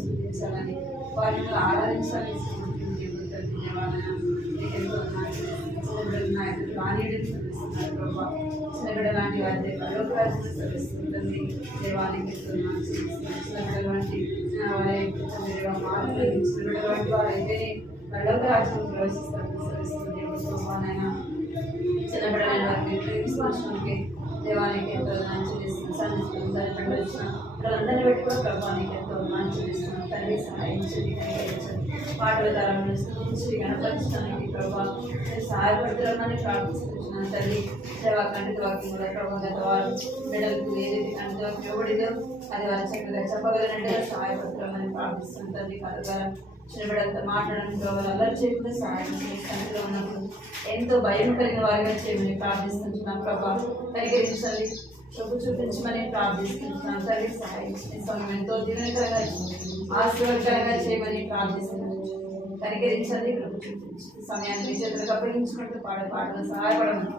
స్థుతించాలని వారిని ఆరాధించాలని చిన్నబిడ్డ లాంటి వారి పరోపరాజన సరిస్తుంది దేవానికి చిన్నబిడ్డ వంటి చిన్నబిడ్డ వంటి వారైతే పరలోక రాజ్యం ప్రవేశిస్తారు సరిస్తుంది చిన్నబిడ్డలైన వారికి ప్రేమించడానికి దేవానికి ఎంతో మంచి అందరినీ పెట్టుకుని ప్రభావానికి ఎంతో మంచి తల్లి సహాయించండి పాటల తరంలో నుంచి గణపరచడానికి ప్రభావం సహాయపడుతున్నామని ప్రార్థిస్తున్నాను తల్లి దేవా కంటి వాక్యం కూడా ప్రభావం గత వారు బిడ్డలకు ఏదైతే కంటి వాక్యం ఇవ్వబడిదో అది వారు చక్కగా చెప్పగలిగినట్టుగా సహాయపడుతున్నామని ప్రార్థిస్తున్నాను తల్లి కథ ద్వారా చిన్నబిడ్డలతో మాట్లాడడానికి ప్రభావం అల్లరి చేయకుండా సహాయం చేసి ఉన్నప్పుడు ఎంతో భయం కలిగిన వారిగా చేయమని ప్రార్థిస్తున్నాం ప్రభావం పరిగణించాలి చూపించమని ప్రార్థిస్తున్నాం తల్లి సహాయం సమయం ఎంతో దీవెనకరంగా ఆశీర్వాదకరంగా చేయమని ప్రార్థిస్తున్నాం పరిగణించాలి సమయాన్ని చేతులకు అప్పగించుకుంటూ పాటలు సహాయపడమని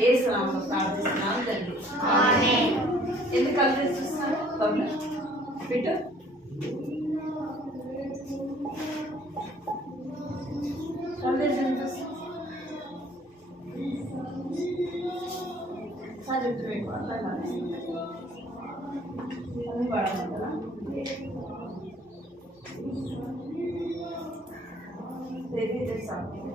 ఏ స్నామంలో ప్రార్థిస్తున్నాను తండ్రి ఎందుకు కలిసి చూస్తున్నారు కబుల బిడ్డ మీకు అర్థం కాదు అన్నీ పడమంటారా Maybe there's something.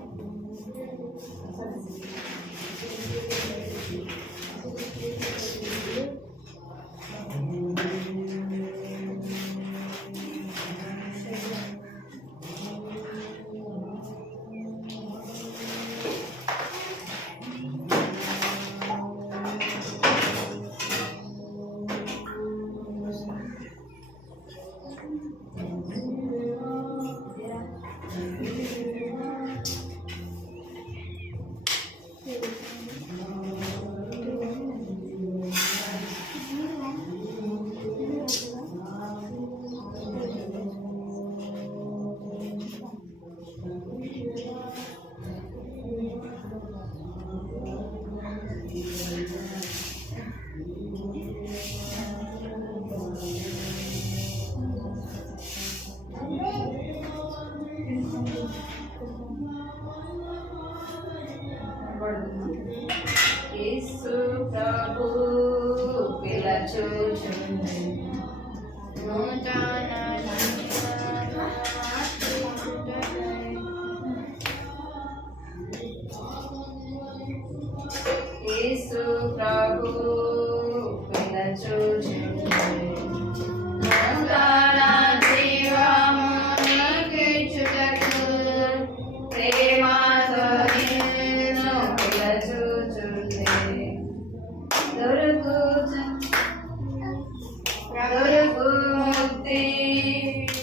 యేసు ప్రభు పిలచుచుండె యేసు ప్రభు పిలచుచుండె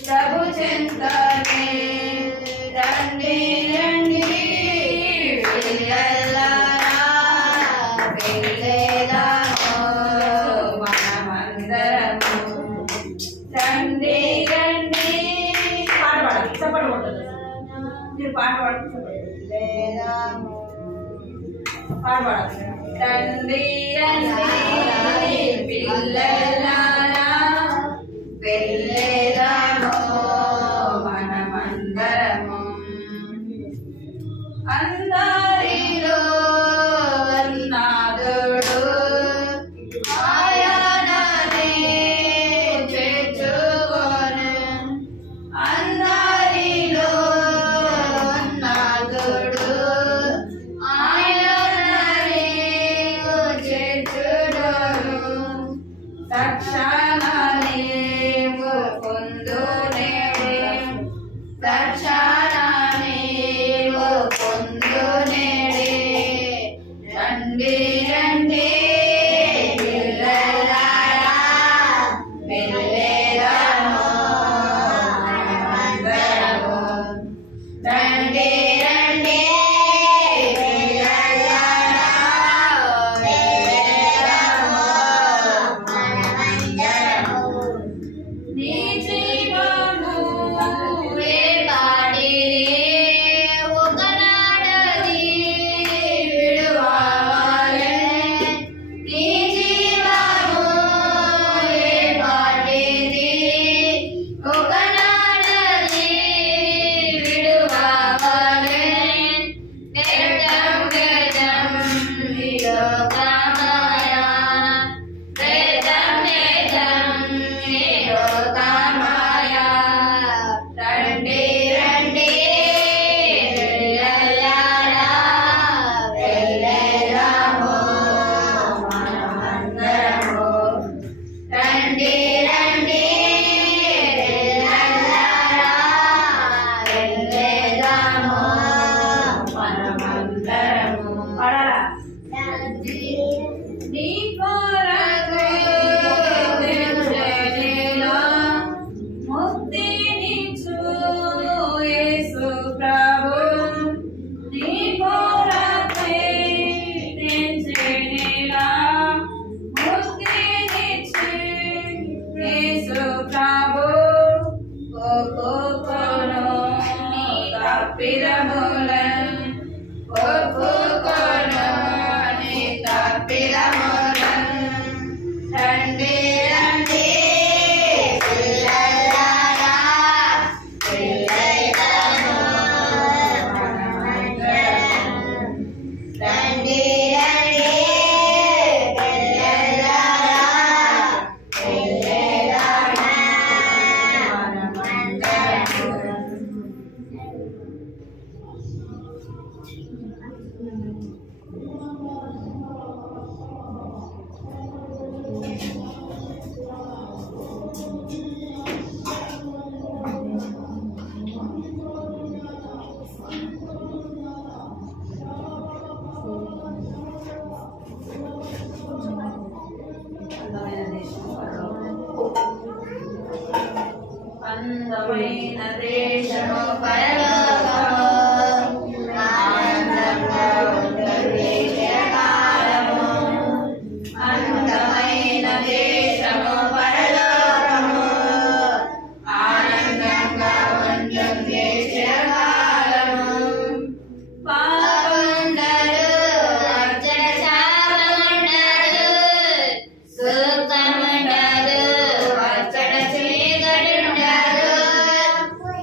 ప్రభు చింతనే రండి రండి పిల్లలారా వెళ్ళేదాము మనమందరము రండి రండి పాట పాడాలి చప్పట్లు కొట్టదు మీరు పాట పాడాలి రండి రండి పిల్లలారా వెళ్ళేదాము మనమందరము అందరిలో నాదుడు ఆయననే చేర్చుకొను అందరిలో నాదుడు ఆయననే చేర్చుకొను తక్షణమే రండి రండి పిల్లలారా అందమైన దేశము అందమైన దేశము పరలోకము ఆనందంగా ఉంటుంది చిరకాలము అందమైన దేశము పరలోకము ఆనందంగా ఉంటుంది చిరకాలము పాపముండదు అర్చన శాపముండదు సుఖముండదు అర్చన చీకటిండదు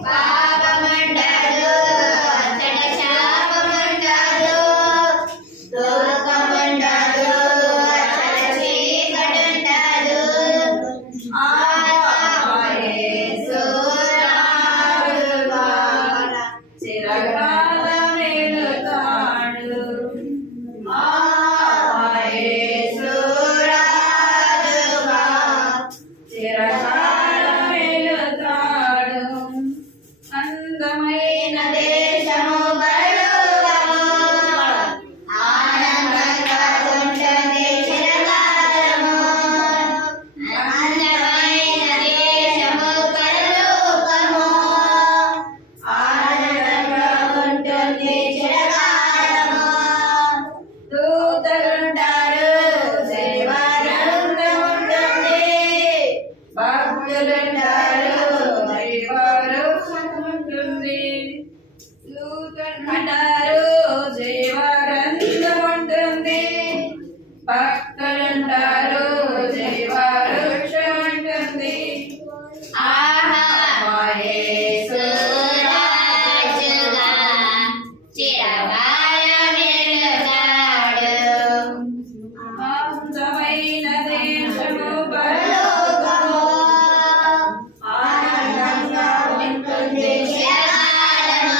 పాపముండదు అర్చన శాపముండదు సుఖముండదు అర్చన చీకటిండదు యేసు రాజుగా చిరకాలం వెలుతాడు యేసు రాజుగా చిరకాలం వెలుతాడు అందమైన దేశము పరలోకము ఆనందంగా ఉంటుంది చిరకాలము అందమైన దేశము పరలోకము ఆనందంగా ఉంటుంది చిరకాలము దూతలుంటారు సేవారంగం ఉంటుంది భక్తులుంటారు దైవవృక్షం ఉంటుంది దూతలుంటారు జీవగ్రంథం ఉంటుంది భక్తులుంటారు జీవవృక్షం ఉంటుంది యేసు రాజుగా చిరకాలం వెలుతాడు అందమైన దేశము పరలోకము ఆనందంగా ఉంటుంది చిరకాలము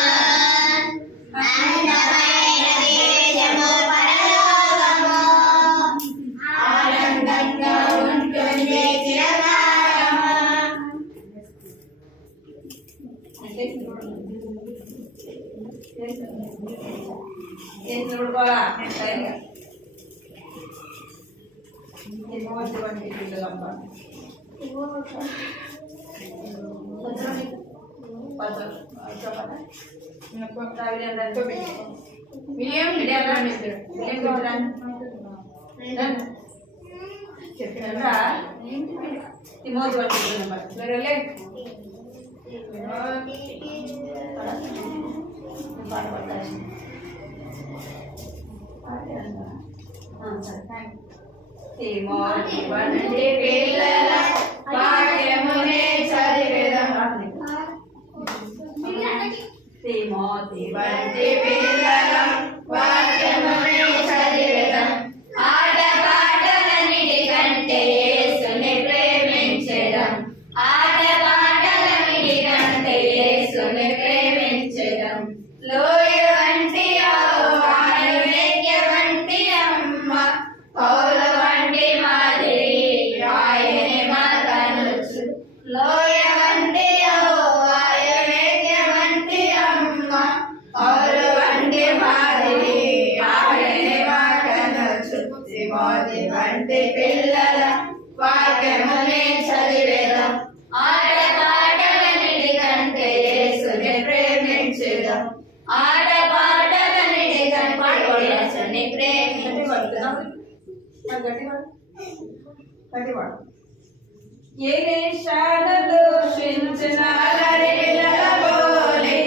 అందమైన దేశము పరలోకము ఆనందంగా ఉంటుంది చిరకాలము కూడా చెప్పినా తిమోతి పాట పడతాను తిమోతి వంటి పిల్లల వాక్యమునే చదివేదం తిమోతి వంటి పిల్లల వాక్యమునే చదివేదం ఆట పాటలన్నిటి కంటే యేసుని ప్రేమించెదం ఆట పాటలన్నిటి కంటే యేసుని ప్రేమించెదం లోయ వంటి వాయువేగ్య వంటి అమ్మ పౌల వంటి మాదిరి ఆయనే మాతనుచు లోయ వంటి వాయువేగ్య వంటి అమ్మ పౌల వంటి మాదిరి ఆయనే మాతనుచు తిమోతి వంటి పిల్లల వాక్యమునే చదివేదం ఆట పాటలన్నిటి కంటే యేసుని ప్రేమించుదాం ఆట పాటలన్నిటి కంటే యేసుని ప్రేమించుదాం ఎలీషాను దూషించిన అలరిపిల్లల పోలి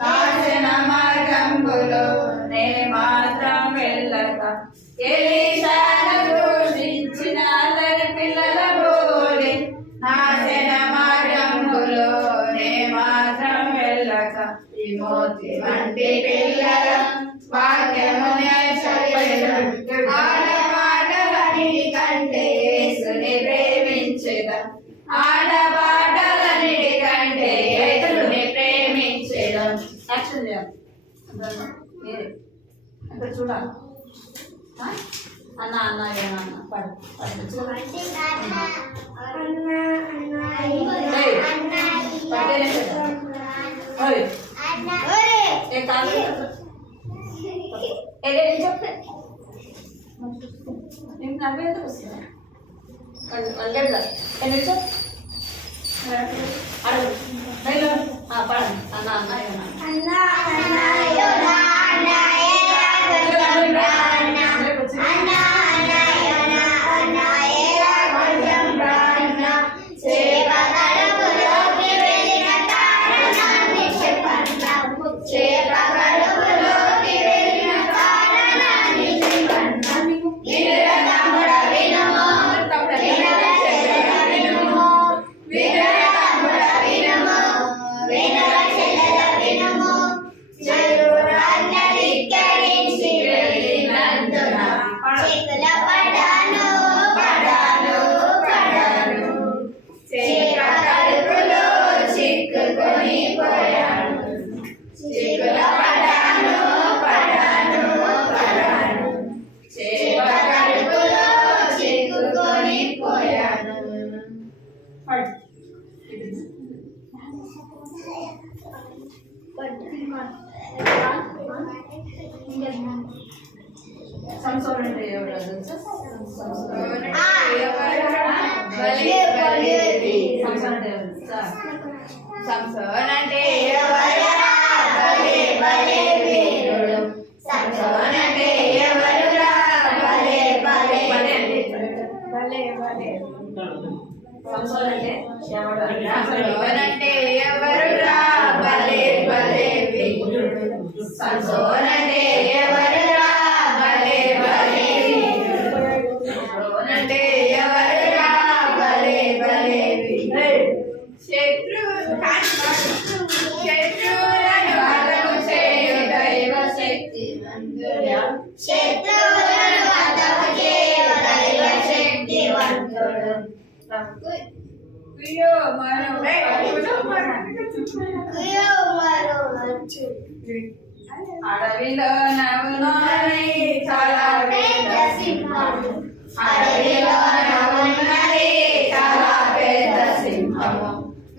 నాశన మార్గంబులో నే మాత్రం వెళ్ళక ఎలీషాను దూషించిన అలరిపిల్లల పోలి నాశన మార్గంబులో నే మాత్రం వెళ్ళక తిమోతి వంటి పిల్లల వాక్యమునే చదివేదం ఆడపాటలన్నిటి కంటే యేసుని ప్రేమించెదం ఆడపాటలన్నిటి కంటే యేసుని ప్రేమించెదం యాక్షన్ చేయాలి మీరే అక్కడ చూడాలి అన్న అన్న అన్న పడు చెప్పే నేను నవ్వేందుకు వస్తున్నా లేపుదా నిల్చో అడుగు డైలో పడండి అన్న సంసోన్ అంటే ఎవరు సంసోన్ అంటే ఎవరురా భలే భలే వీరుడు సంసోన్ అంటే ఎవరురా భలే భలే భలే భలే సంసోన్ అంటే ఎవరురా భలే భలే వీరుడు సంసోన్ అంటే ఎవరురా భలే భలే వీరుడు అంటే ఎవరురా భలే భలే వీరుడు శత్రువులను హతము చేయు దైవ శక్తివంతుడా శత్రువులను హతము చేయు దైవ శక్తివంతుడు అడవిలో నవ్వునోనై చాలా పెద్ద సింహము అడవిలో నవ్వునది చాలా పెద్ద సింహము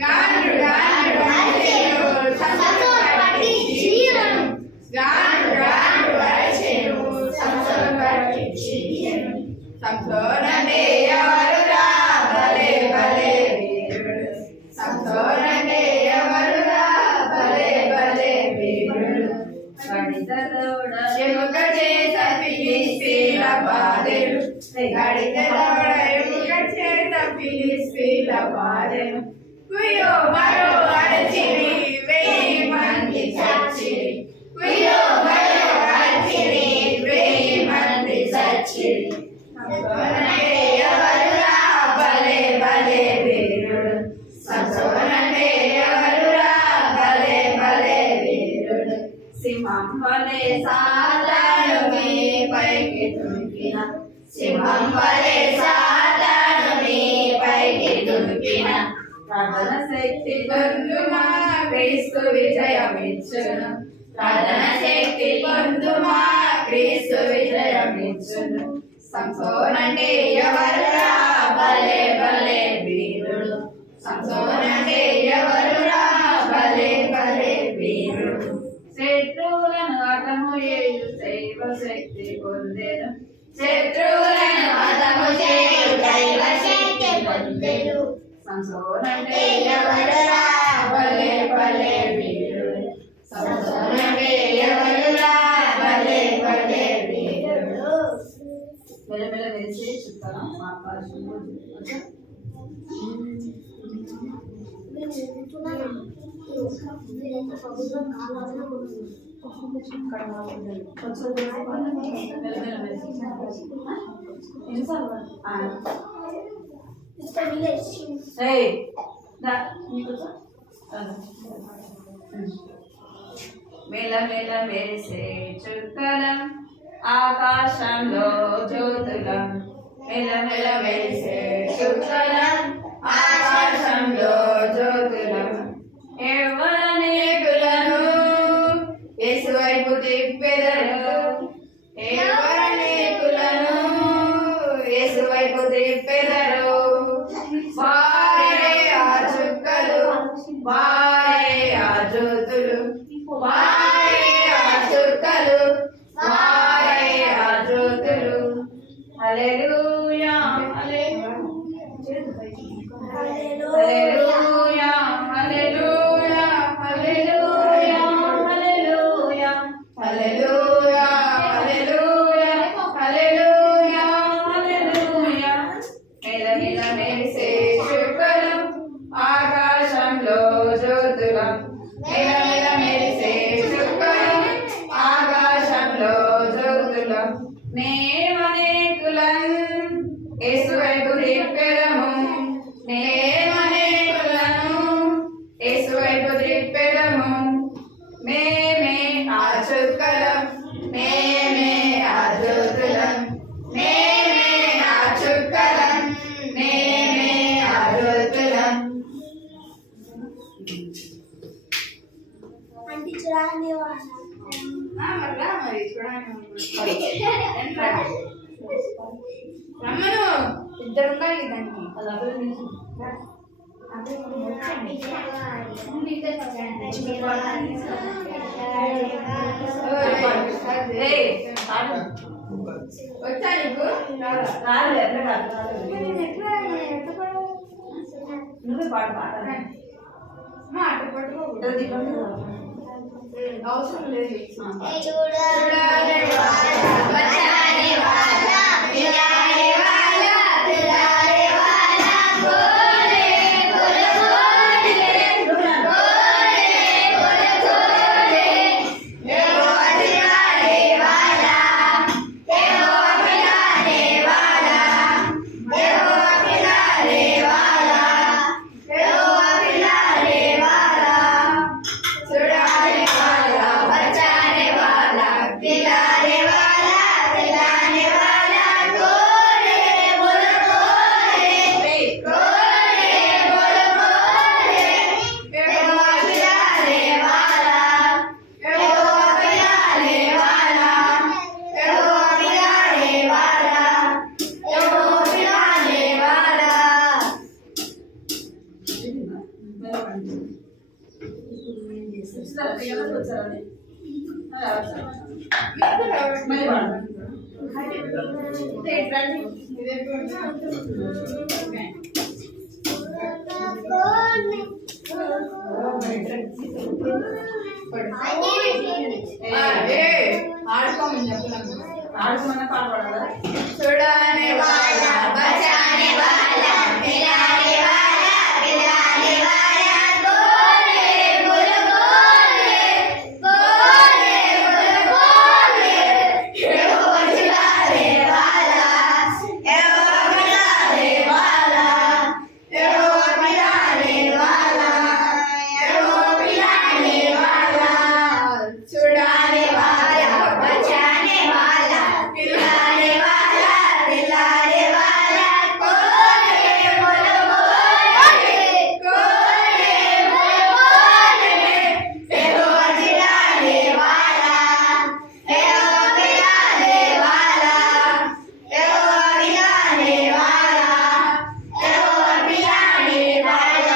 గాండ్రు గాండ్రు అరిచెను సంసోను పట్టి చీరెను గాండ్రు గాండ్రు అరిచెను సంసోను పట్టి చీరెను సంసోను అంటే ఎవరురా భలే భలే వీరుడు సంసోను అంటే ఎవరురా భలే భలే వీరుడు గడితలోడ ఎముక చేత ఫిలిస్తీన్ల బాధెను గడితలోడ ఎముక చేత ఫిలిస్తీన్ల బాధెను కుయ్యో మరో అరచిరి 1000 మంది చచ్చిరి కుయ్యో మరో అరచిరి 1000 మంది చచ్చిరి సంసోనంటే ఎవరురా భలే భలే వీరుడు సంసోనంటే ఎవరురా భలే భలే వీరుడు సింహం వలె సాతాను మీపైకి దుంకిన సింహం వలె సాతాను మీపైకి దుంకిన ప్రార్థన శక్తి పొందుమా క్రీస్తు విజయమిచ్చును ప్రార్థన శక్తి పొందుమా క్రీస్తు విజయమిచ్చును సంసోన్ అంటే ఎవరురా భలే భలే వీరుడు సంసోన్ అంటే ఎవరురా భలే భలే వీరుడు శత్రువులను హతము చేయు దైవ శక్తి పొందెను శత్రువులను హతము చేయు దైవ శక్తి పొందెను సంసోన్ అంటే ఎవరురా భలే భలే వీరుడు సంసోన్ అంటే ఎవరురా భలే భలే వీరుడు మెల్లమెల్ల వేసి చెప్తాను మా భాషలో మెల్ల మెల్ల మెరిసే చుక్కలం ఆకాశంలో జ్యోతులం మెల్ల మెల్ల మెరిసే చుక్కలం ఆకాశంలో జ్యోతులం ఎవరనేకులను యేసు వైపు తిప్పెదరు ఎవరనేకులను యేసు వైపు తిప్పెదరు వారే ఆ చుక్కలు వారే ఆ జ్యోతులు వారే ఆ చుక్కలు వారే ఆ జ్యోతులు హల్లెలూయా హల్లెలూయా మెరిసే చుక్కలు ఆకాశంలో జ్యోతుల మెల మెల మెరిసే చుక్కలు ఆకాశంలో జ్యోతుల మేమనేకులం యేసువైపు త్రిప్పెదము మేమనేకులను యేసువైపు త్రిప్పెదము మేమే ఆ చుక్కలం మేమే ఆ జ్యోతులం మేమే ఆ చుక్కలం మేమే ఆ జ్యోతులం. అంటే చూడండి మరి చూడండి రమ్మను ఇద్దరు ఉండాలి దానికి వచ్చా నీకు నువ్వే పాట పాట మాట పట్టుకో అవసరం లేదు. ఆడుకోమని చెప్పినాను ఆడుకోమన్నా పాల్పడాలా చూడనే వాళ్ళ బచానే వాళ్ళ పిలానే వాళ్ళ పిలానే వాళ్ళ గోరే బుల గోరే గోరే బుల గోరే ఏవో చిలారే వాళ్ళ ఏవో పిలారే వాళ్ళ ఏవో పిలారే వాళ్ళ ఏవో పిలారే వాళ్ళ చూడనే వాళ్ళ బచానే వాళ్ళ పిలానే వాళ్ళ పిలానే వాళ్ళ గోరే బుల గోరే గోరే బుల గోరే ఏవో చిలారే వాళ్ళ ఏవో పిలారే వాళ్ళ ఏవో పిలారే వాళ్ళ ఏవో పిలారే వాళ్ళ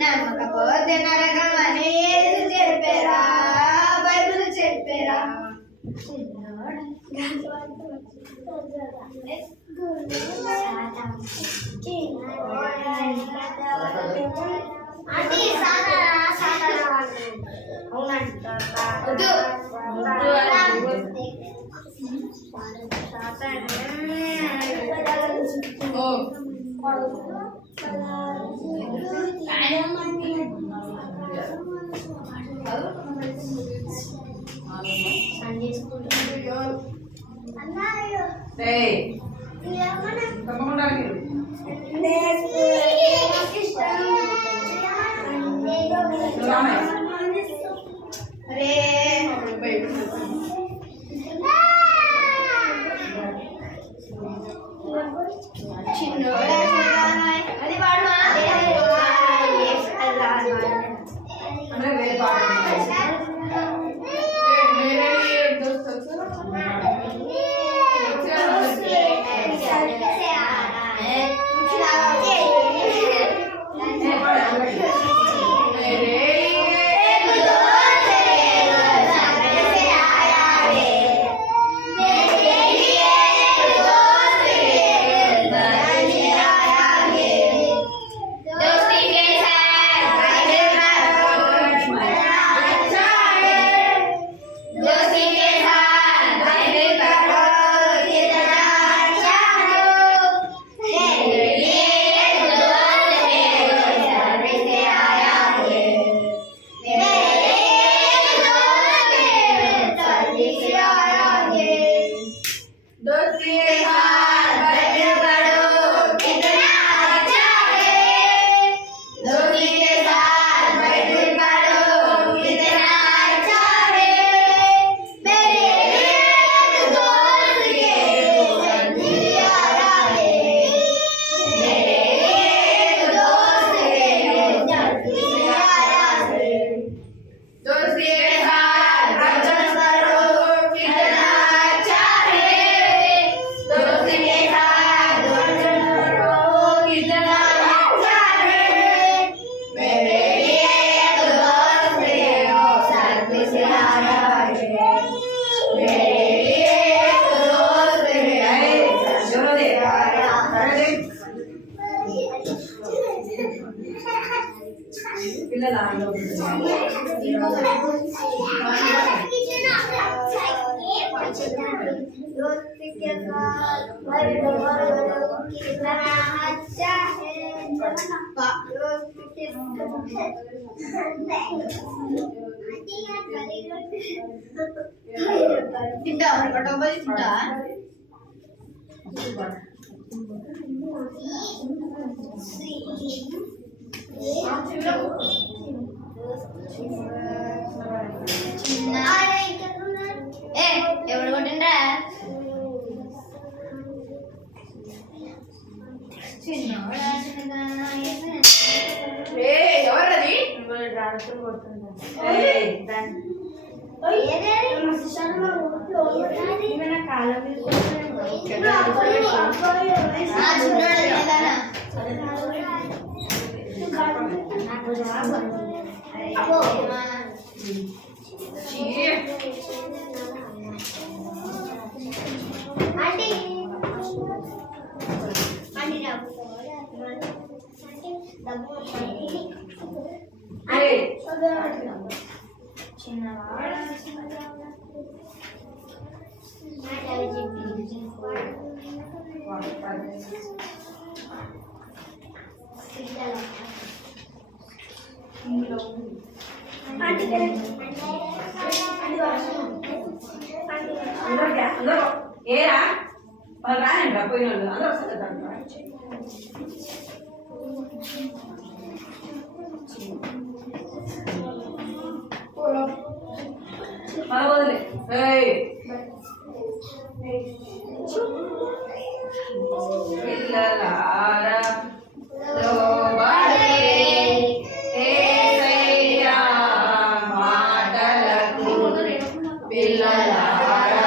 నమ్మకపోతే నరకమని చెప్పారా బైబిల్ చెప్పారా తప్పకుండా చిన్నోడా అది వాడు తింటా మరి తింటా ఎవరు కొట్టిండ్రా ఎవరది ఏరా వాళ్ళు రాయండి పోయిన వాళ్ళు అందరూ వస్తారు వదిలే పిల్లలారా మాటలకు పిల్లలారా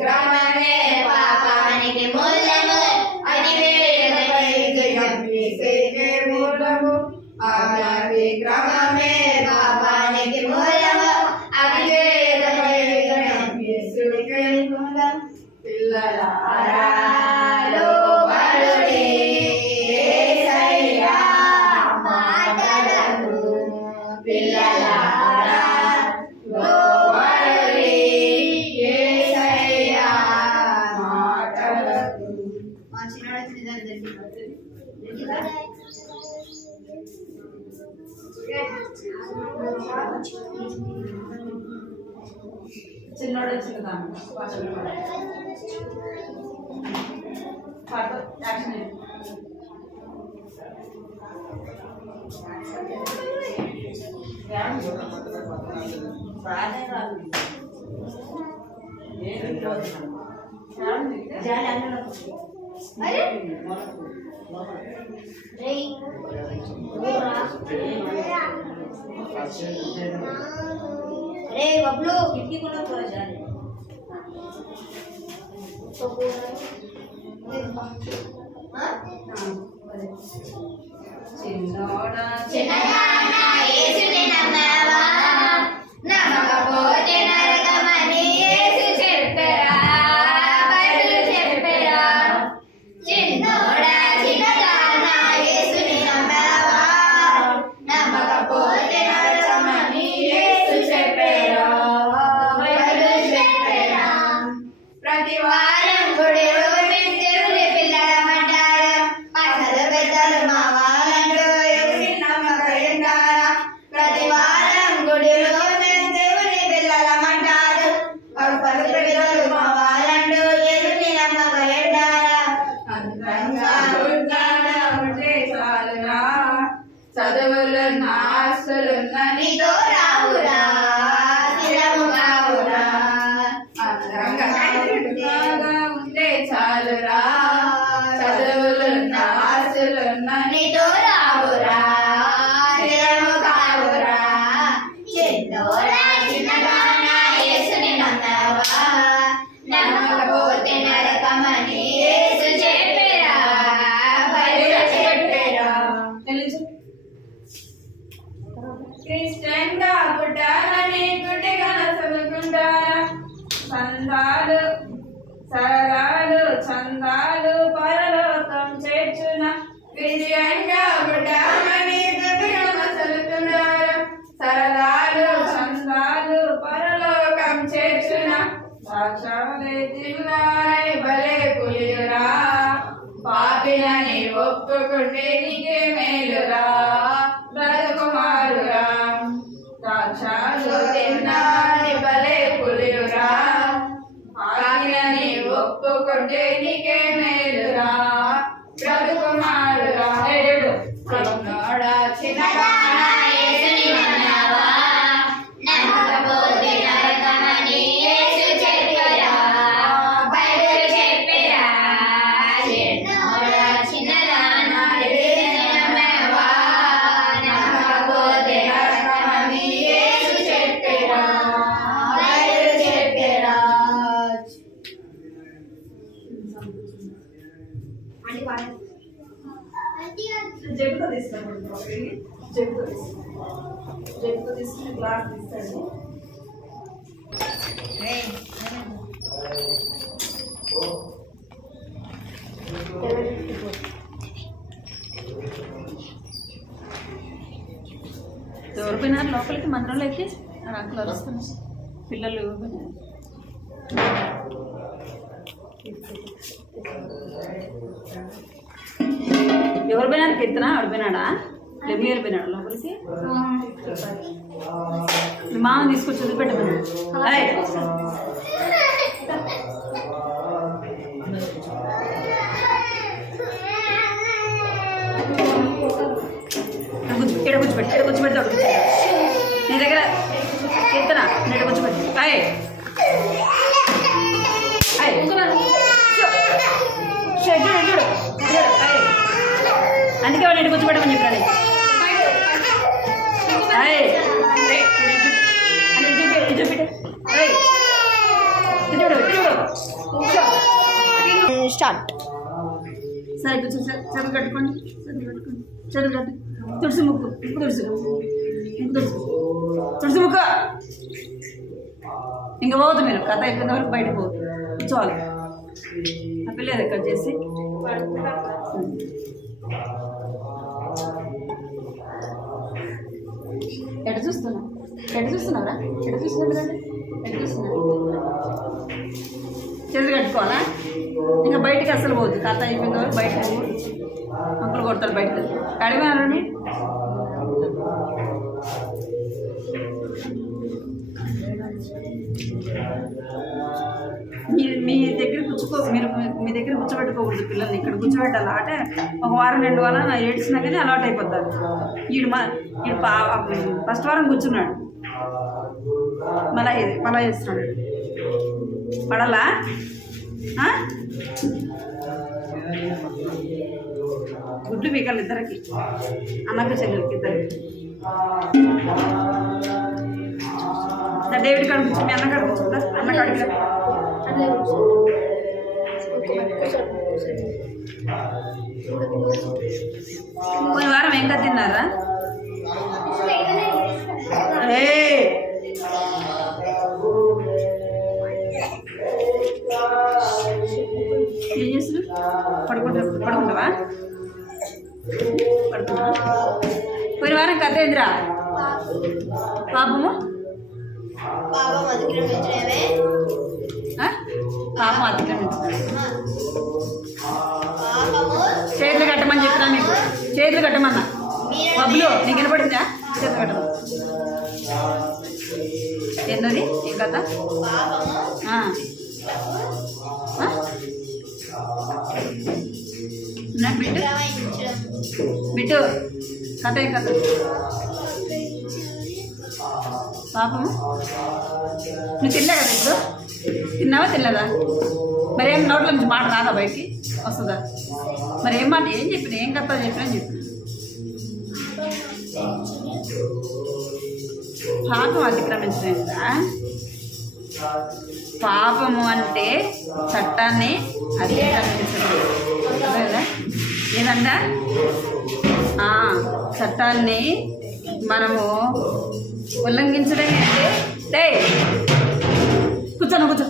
క్రమమే పాపానికి మూలము అని మూలము ఆజ్ఞాతి క్రమమే పాపానికి మూలము అని పిల్లలారా లోబడుడి యేసయ్యా మాటలకు పిల్లలారా లోబడుడి యేసయ్యా మాటలకు మా చిన్నవాడు చిన్నోడు వచ్చిందా యాక్షన్ रे बबलू कितनी कोना पूरा जाने तो पूरा हां చిన్నోడా చిన్నదానా యేసుని నమ్మవా నమ్మకపోతే నరకమని యేసు చెప్పరా బైబిల్ చెప్పరా చిన్నోడా చిన్నదానా చదువులున్న ఆస్తులున్న నీతో రావురా స్థిరము కావురా అందంగా ఉంటే చాలురా చదువులున్న ఆస్తులున్న నీతో రావురా స్థిరము కావురా చిన్నోడా చిన్నదానా యేసుని నమ్మావా నమ్మకపోతే నరకమని యేసు చెప్పిరా బైబిల్ చెప్పిరా. క్రిస్టియన్ గా పుట్టాలని గుడ్డిగా చదువుకుంటారా సందాలు సరదాలు చందాలు పరలోకం చేర్చున క్రిస్టియన్ గా పుట్టాలని గుడ్డిగా చదువుకుంటారా సరదాలు చందాలు పరలోకం చేర్చున సాక్షాలే తిన్నాయి భలే పులియురా పాపినని ఒప్పుకుంటే నీకే మేలురా బ్రతుకుమారురా సాక్షాలు తిన్నాయి భలే పులియురా పాపినని ఒప్పుకుంటే నీకే మేలురా బ్రతుకుమారురా చిన్నోడా చిన్నదానా యేసుని నమ్మావా నమ్మకపోతే నరకమని యేసు చెప్పిరా బైబిల్ చెప్పిరా. చిన్నోడా చిన్నదానా యేసుని నమ్మావా నమ్మకపోతే నరకమని యేసు చెప్పిరా బైబిల్ చెప్పిరా. జబ్బుతో తీసుకున్నప్పుడు జబ్బుతో తీసుకుని గ్లాస్ తీస్తాడు ఎవరు పోయినారు లోపలికి మందిరంలోకి అంకులు వస్తున్నారు పిల్లలు ఎవరు పోయినారు కీర్తన ఆవిడ పోయినాడా లెమ్మియర్ పోయినాడు లోపలికి మీ మామ తీసుకొచ్చి వదిలిపెట్టమన్నాడు ఎడ కూర్చోబెడతాడు నీ దగ్గర కీర్తన ఎడ కూర్చోబెట్టి చూడు అందుకే వాడు ఎటు కూర్చోబెట్టమని చెప్పాను స్టార్ట్. సరే చదువు కట్టుకోండి చదువు కట్టు తులసి ముక్కు తులసి ముక్కు ఇంకా పోవద్దు మీరు కథ అయిపోయిన వరకు బయటకు పోవద్దు కూర్చోవాలి ఆ పిల్లలు కట్ చేసి ఎట చూస్తున్నావురా ఎట చూస్తున్నారు చేతులు కట్టుకోవాలా ఇంకా బయటికి అసలు పోవద్దు కథ అయిపోయిన వరకు బయట అంకులు కొడతారు బయటకు అడిగినారని మీ దగ్గర మీ దగ్గర కూర్చోబెట్టుకోకూడదు పిల్లల్ని ఇక్కడ కూర్చోబెట్టాలి అంటే ఒక వారం 2 వారాలు ఏడ్చినా కానీ అలవాటు అయిపోతారు ఈడు ఫస్ట్ వారం కూర్చున్నాడు మళ్ళా చేస్తున్నాడు పడాలా గుడ్లు పీకాలి ఇద్దరికి అన్నకు చెల్లెలకి ఇద్దరికి డేవిడ్ కనిపించి మీ అన్న కనిపించుకుంటా అన్న కడిగి కొన్ని వారం ఏం తిన్నారా ఏం చేస్తున్నావు పడుకుంటావా పోయిన వారం కథ ఏందిరా పాపము పాపం అతిక్రమించడమే పాపం అతిక్రమించడం పాపము చేతులు కట్టమని చెప్తున్నా మీకు చేతులు కట్టమన్నా బబ్బులు నీకు వినపడిందా చేతులు కట్టమా ఏంటది ఏం కథ బిట్టు బిట్టు కథ ఏం కథ? పాపము నువ్వు తినలే కదా ఇప్పుడు? తిన్నావా తినలేదా? మరి ఏం నోట్ల నుంచి మాట రాదా బయటికి వస్తుందా? మరి ఏం మాట ఏం చెప్పిన ఏం కథ చెప్పిన చెప్పిన పాపం అతిక్రమించలేదా? పాపము అంటే చట్టాన్ని అతిక్రమించడం కదా. ఏదంట? చట్టాన్ని మనము ఉల్లంఘించడమే. అంటే కూర్చోను కూర్చో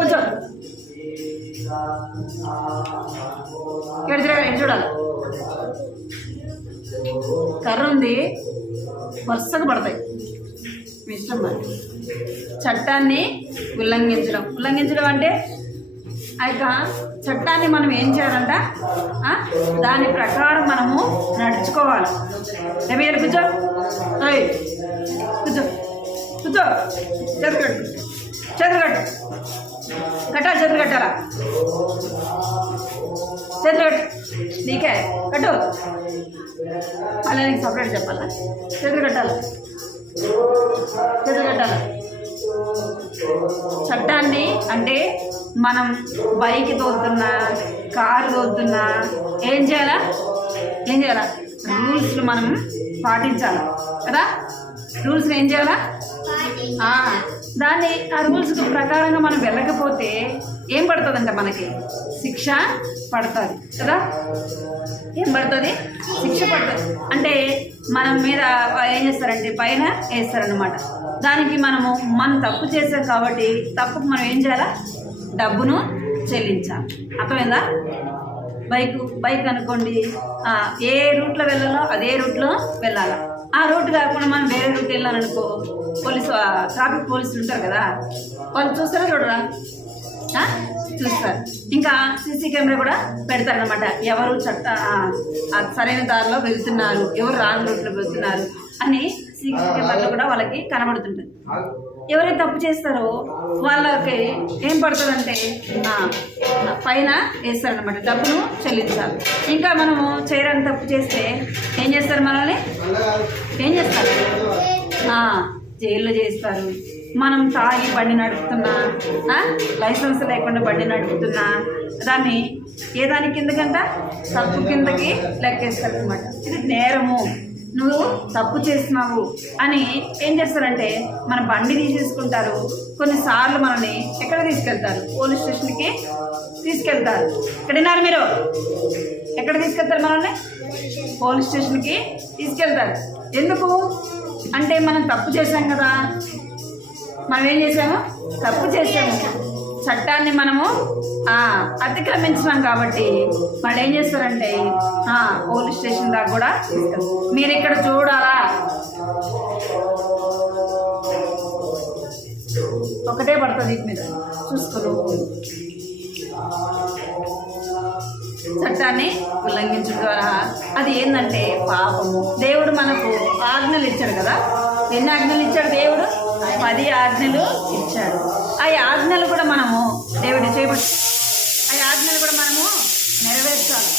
కూర్చో ఎడు చూడాలి. కర్ర ఉంది, వరుసగా పడతాయి, మీ ఇష్టం. మరి చట్టాన్ని ఉల్లంఘించడం అంటే ఆ యొక్క చట్టాన్ని మనం ఏం చేయాలంట? దాని ప్రకారం మనము నడుచుకోవాలి. ఏమయ్యారు? కూర్చో కూర్చో కూర్చో. చేతులు కట్టాలి, చేతులు కట్టాలా? చేతులు కట్టు, నీకే కట్టు. అలా నీకు సపరేట్ చెప్పాలా? చేతులు కట్టాలి, చేతులు కట్టాలి. చట్టాన్ని అంటే మనం బైక్ తోలుతున్నా, కారు తోలుతున్నా ఏం చేయాలా? రూల్స్లు మనం పాటించాలి కదా. రూల్స్ని ఏం చేయాలా? దాన్ని ఆ రూల్స్ ప్రకారంగా మనం వెళ్ళకపోతే ఏం పడుతుందంట? మనకి శిక్ష పడుతుంది కదా. ఏం పడుతుంది? శిక్ష పడుతుంది. అంటే మనం మీద ఏం చేస్తారంటే పైన వేస్తారనమాట. దానికి మనం తప్పు చేసాం కాబట్టి తప్పుకు మనం ఏం చేయాలా? డబ్బును చెల్లించాలి. అర్థమైందా? బైక్ అనుకోండి, ఏ రూట్లో వెళ్ళాలో అదే రూట్లో వెళ్ళాలి. ఆ రూట్ కాకుండా మనం వేరే రూట్ వెళ్ళాలనుకో, ట్రాఫిక్ పోలీసులు ఉంటారు కదా, వాళ్ళు చూస్తారా చూడరా? చూస్తారు. ఇంకా సీసీ కెమెరా కూడా పెడతారనమాట. ఎవరు సరైన దారిలో వెళ్తున్నారు, ఎవరు రాంగ్ రూట్లో వెళ్తున్నారు అని సీసీ కెమెరాలో కూడా వాళ్ళకి కనబడుతుంటుంది. ఎవరైతే తప్పు చేస్తారో వాళ్ళకి ఏం పడుతుందంటే పైన వేస్తారనమాట, డబ్బును చెల్లించాలి. ఇంకా మనము చేయడానికి తప్పు చేస్తే ఏం చేస్తారు? మనల్ని ఏం చేస్తారు? జైల్లో చేస్తారు. మనం తాగి బండి నడుపుతున్నా, లైసెన్స్ లేకుండా బండి నడుపుతున్నా దాన్ని ఏ దాని కిందకంట? తప్పు కిందకి లెక్కేస్తారు అనమాట. ఇది నేరము, నువ్వు తప్పు చేస్తున్నావు అని ఏం చేస్తారంటే మన బండి తీసేసుకుంటారు. కొన్నిసార్లు మనల్ని ఎక్కడ తీసుకెళ్తారు? పోలీస్ స్టేషన్కి తీసుకెళ్తారు. ఎక్కడున్నారు మీరు? ఎక్కడ తీసుకెళ్తారు మనల్ని? పోలీస్ స్టేషన్కి తీసుకెళ్తారు. ఎందుకు అంటే మనం తప్పు చేసాం కదా. మనం ఏం చేసాము? తప్పు చేసాము. చట్టాన్ని మనము అతిక్రమించినాం కాబట్టి వాళ్ళు ఏం చేస్తారంటే పోలీస్ స్టేషన్ దాకా కూడా తీసుకెళ్తారు. మీరు ఇక్కడ చూడాలా, ఒకటే పడుతుంది వీటి మీద చూసుకోరు. చట్టాన్ని ఉల్లంఘించడం ద్వారా అది ఏంటంటే పాపము. దేవుడు మనకు ఆజ్ఞలు ఇచ్చాడు కదా. ఎన్ని ఆజ్ఞలు ఇచ్చాడు దేవుడు? 10 ఆజ్ఞలు ఇచ్చాడు. ఆ ఆజ్ఞలు కూడా మనము దేవుడు చేయబట్టి ఆ ఆజ్ఞలు కూడా మనము నెరవేర్చాలి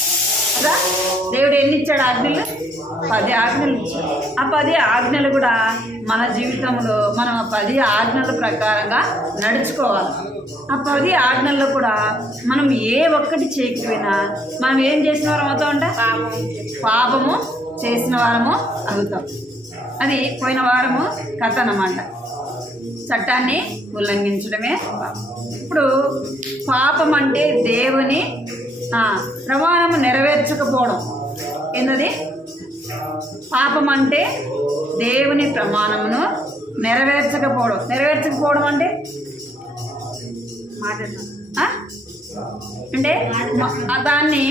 కదా. దేవుడు ఎన్ని ఇచ్చాడు ఆజ్ఞలు? 10 ఆజ్ఞలు ఇచ్చాడు. ఆ 10 ఆజ్ఞలు కూడా మన జీవితంలో మనం ఆ 10 ఆజ్ఞల ప్రకారంగా నడుచుకోవాలి. ఆ 10 ఆజ్ఞల్లో కూడా మనం ఏ ఒక్కటి చేయకపోయినా మనం ఏం చేసిన వారం అవుతాం అంటే పాపము చేసిన వారము అవుతాం. అది పోయిన వారము కథ అన్నమాట. చట్టాన్ని ఉల్లంఘించడమే ఇప్పుడు పాపం అంటే దేవుని ప్రమాణము నెరవేర్చకపోవడం. ఏంటది? పాపం అంటే దేవుని ప్రమాణమును నెరవేర్చకపోవడం. నెరవేర్చకపోవడం అంటే అంటే దాన్ని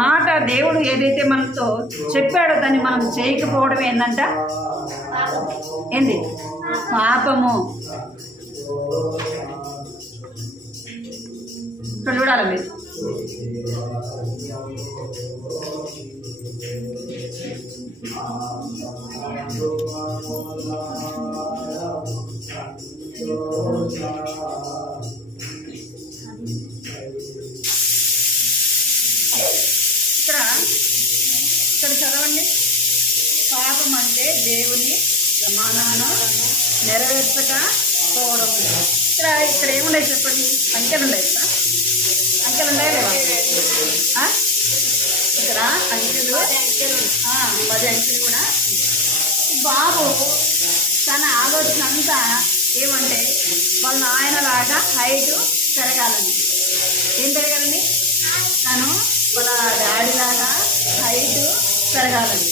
మాట దేవుడు ఏదైతే మనతో చెప్పాడో దాన్ని మనం చేయకపోవడం ఏంటంట? ఏంది? పాపము. ఇక్కడ చూడాలి మీరు. ఇక్కడ చదవండి. పాపం అంటే దేవుని ప్రమాణాలను నెరవేర్చకపోవడం. ఇక్కడ ఏమున్నాయి చెప్పండి? అంకెలు ఉన్నాయి కదా, అంకెలు ఉన్నాయి లేదా? ఇక్కడ అంకెలు 10 అంకెలు కూడా. బాబు తన ఆలోచన అంతా ఏమంటే వాళ్ళ నాయనలాగా హైట్ పెరగాలని. ఏం పెరగాలని? తను వాళ్ళ డాడీ లాగా హైట్ పెరగాలని.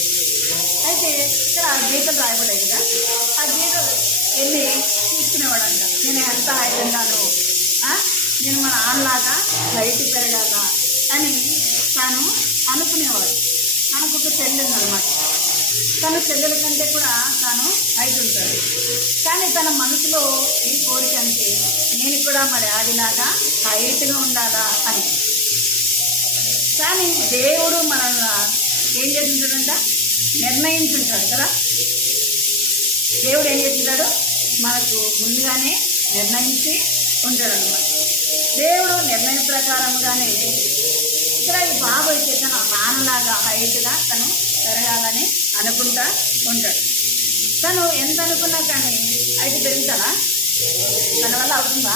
అయితే ఇక్కడ గీతలు రాయబడ్డాయి కదా, ఆ గీతలు వెళ్ళి తీసుకునేవాడంట. నేను ఎంత హైట్ ఉన్నాను, నేను మా నాన్నలాగా హైట్ పెరగాల అని తాను అనుకునేవాడు. తనకు ఒక చెల్లి ఉందన్నమాట. తన చెల్లెల కంటే కూడా తాను హైట్ ఉంటాడు. కానీ తన మనసులో ఈ కోరిక అంటే నేను కూడా మా డాడీలాగా హైట్గా ఉండాలా అని. కానీ దేవుడు మనల్ని ఏం చేస్తుంటాడంట? నిర్ణయించుంటాడు కదా. దేవుడు ఏం చేస్తుంటాడు? మనకు ముందుగానే నిర్ణయించి ఉంటాడు అన్నమాట. దేవుడు నిర్ణయం ప్రకారంగానే ఇక్కడ ఈ బాబు అయితే తన నాన్నలాగా హైట్గా తను పెరగాలని అనుకుంటా ఉంటాడు. తను ఎంత అనుకున్నా కానీ హైట్ పెరుగుతాడా? తన వల్ల అవుతుందా?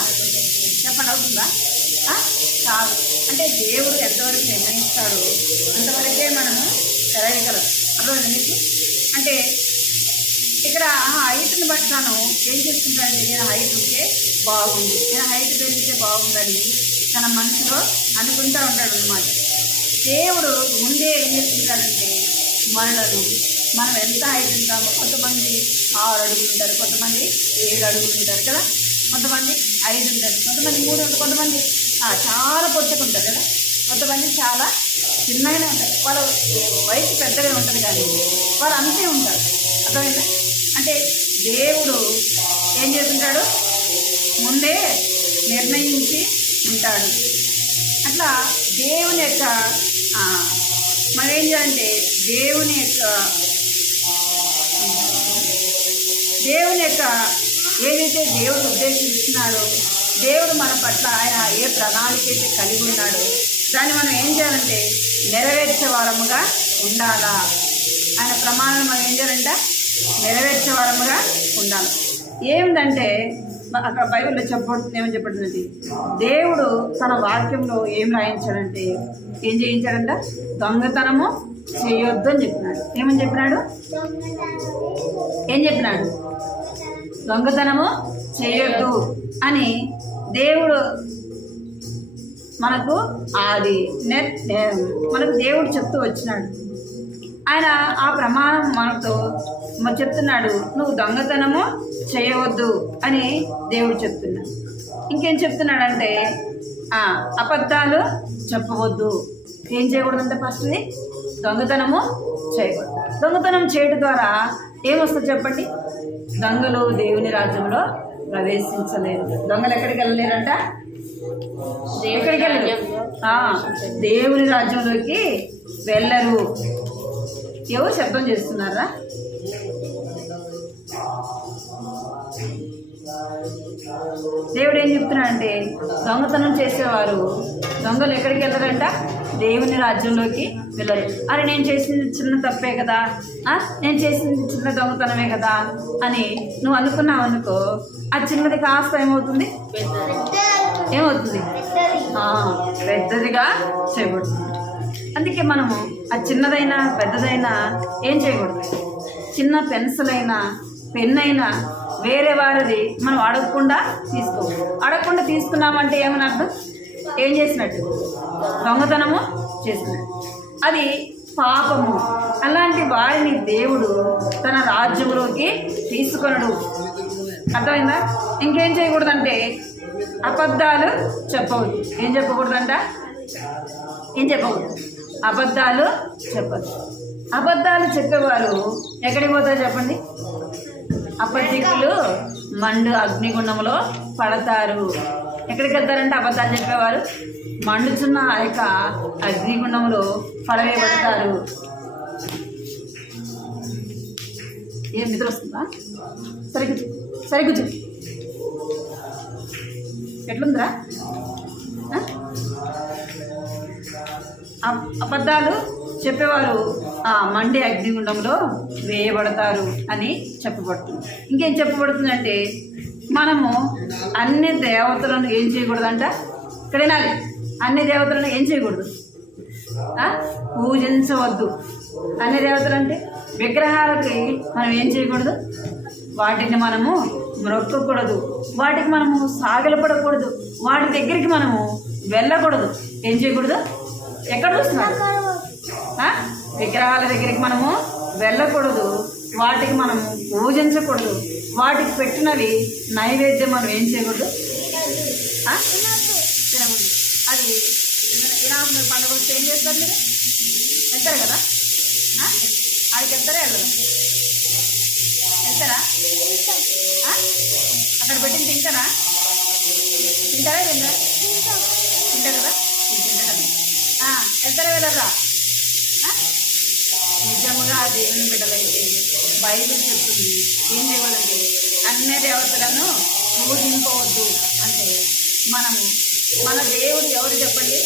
చెప్పండి, అవుతుందా? కాదు. అంటే దేవుడు ఎంతవరకు నిర్ణయిస్తాడో అంతవరకే మనము పెరగగలం. అర్థమైంది మీకు? అంటే ఇక్కడ హైట్ని బట్టి తను ఏం చేసుకుంటాడంటే నేను హైట్ ఉంటే బాగుంది, నేను హైట్ పెరిగితే బాగుందని తన మనసులో అనుకుంటూ ఉంటాడు అన్నమాట. దేవుడు ముందే ఏం చేస్తుంటాడంటే మనలను మనం ఎంత హైట్ ఉంటామో, కొంతమంది 6 అడుగులు ఉంటారు, కొంతమంది 7 అడుగులు ఉంటారు కదా, కొంతమంది 5 ఉంటారు, కొంతమంది 3 ఉంటారు, కొంతమంది చాలా పొట్టుకు ఉంటారు కదా, కొంతమంది చాలా చిన్నగానే ఉంటారు. వాళ్ళ వయసు పెద్దగా ఉంటుంది కానీ వాళ్ళు అంతే ఉంటారు. అర్థమైందా? అంటే దేవుడు ఏం చేస్తుంటాడు? ముందే నిర్ణయించి ఉంటాడు. అట్లా దేవుని యొక్క మనం ఏం చేయాలంటే దేవుని యొక్క ఏదైతే దేవుడు ఉద్దేశిస్తున్నాడో, దేవుడు మన పట్ల ఆయన ఏ ప్రణాళిక అయితే కలిగి ఉన్నాడో దాన్ని మనం ఏం చేయాలంటే నెరవేర్చే వారముగా ఉండాలా. ఆయన ప్రమాణాలు మనం ఏం చేయాలంటే నెరవేర్చే వారముగా ఉండాలి. ఏమిటంటే అక్కడ బైబిల్లో ఏమని చెప్పబడింది? దేవుడు తన వాక్యంలో ఏం రాయించాడంటే ఏం చేయించాడంట? దొంగతనము చేయొద్దు అని చెప్పినాడు. ఏమని చెప్పినాడు? ఏం చెప్పినాడు? దొంగతనము చేయొద్దు అని దేవుడు మనకు మనకు దేవుడు చెప్తూ వచ్చినాడు. ఆయన ఆ ప్రమాణం మనతో చెప్తున్నాడు, నువ్వు దొంగతనము చేయవద్దు అని దేవుడు చెప్తున్నాడు. ఇంకేం చెప్తున్నాడంటే అబద్ధాలు చెప్పవద్దు. ఏం చేయకూడదంటే ఫస్ట్ది దొంగతనము చేయకూడదు. దొంగతనం చేయడం ద్వారా ఏమొస్తుంది చెప్పండి? దొంగలు దేవుని రాజ్యంలో ప్రవేశించలేరు. దొంగలు ఎక్కడికి వెళ్ళలేరంట? ఎక్కడికి వెళ్ళరు? దేవుని రాజ్యంలోకి వెళ్ళరు. ఎవరు శబ్దం చేస్తున్నారా? దేవుడు ఏం చెప్తున్నాడంటే దొంగతనం చేసేవారు దొంగలు ఎక్కడికి వెళ్ళారంట? దేవుని రాజ్యంలోకి వెళ్ళరు. అరే నేను చేసింది చిన్న తప్పే కదా, నేను చేసింది చిన్న దొంగతనమే కదా అని నువ్వు అనుకున్నావు అనుకో, ఆ చిన్నది కాస్త ఏమవుతుంది? పెద్దదిగా చేయబడుతుంది. అందుకే మనము ఆ చిన్నదైనా పెద్దదైనా ఏం చేయకూడదు. చిన్న పెన్సిల్ అయినా పెన్ అయినా వేరే వారిది మనం అడగకుండా అడగకుండా తీసుకున్నామంటే ఏమని అర్థం? ఏం చేసినట్టు? దొంగతనము చేసినట్టు. అది పాపము. అలాంటి వారిని దేవుడు తన రాజ్యంలోకి తీసుకొనడు. అర్థమైందా? ఇంకేం చేయకూడదంటే అబద్ధాలు చెప్పవద్దు. ఏం చెప్పకూడదంట? ఏం చెప్పకూడదు? అబద్ధాలు చెప్పద్దు. అబద్ధాలు చెప్పేవారు ఎక్కడికి పోతారు చెప్పండి? అబద్ధికులు మండు అగ్నిగుండంలో పడతారు. ఎక్కడికి వెళ్తారంటే అబద్ధాలు చెప్పేవారు మండుచున్న ఆ యొక్క అగ్నిగుండంలో పడవేయబడతారు. ఏం నిద్ర వస్తుందా? సరిగ్గా చెప్పు. ఎట్లుందిరా? అబద్ధాలు చెప్పేవారు ఆ మండే అగ్నిగుండంలో వేయబడతారు అని చెప్పబడుతుంది. ఇంకేం చెప్పబడుతుందంటే మనము అన్ని దేవతలను ఏం చేయకూడదంట, ఇక్కడ వినాలి, అన్ని దేవతలను ఏం చేయకూడదు, పూజించవద్దు. అన్ని దేవతలు అంటే విగ్రహాలకి మనం ఏం చేయకూడదు, వాటిని మనము మొక్కకూడదు, వాటికి మనము సాగిలపడకూడదు, వాటి దగ్గరికి మనము వెళ్ళకూడదు. ఏం చేయకూడదు, ఎక్కడ చూస్తున్నారు, విగ్రహాల దగ్గరికి మనము వెళ్ళకూడదు, వాటికి మనము పూజించకూడదు, వాటికి పెట్టినవి నైవేద్యం మనం ఏం చేయకూడదు, తినకూడదు. అది వినాయకుడి పండుగ వస్తే ఏం చేస్తారు, మీరు వెళ్తారు కదా, ఆడికి వెళ్తారా వెళ్ళరు, వెళ్తారా, అక్కడ పెట్టింది తింటారా, తింటారా తింటారా, తింటారు కదా, వెళ్తారా వెళ్ళరా. నిజంగా దేవుని బిడ్డలైతే బైబిల్ చెప్తుంది ఏం చేయకూడదంటే అన్ని దేవతలను పూజింపవద్దు. అంటే మనము మన దేవుడు ఎవరు చెప్పండి,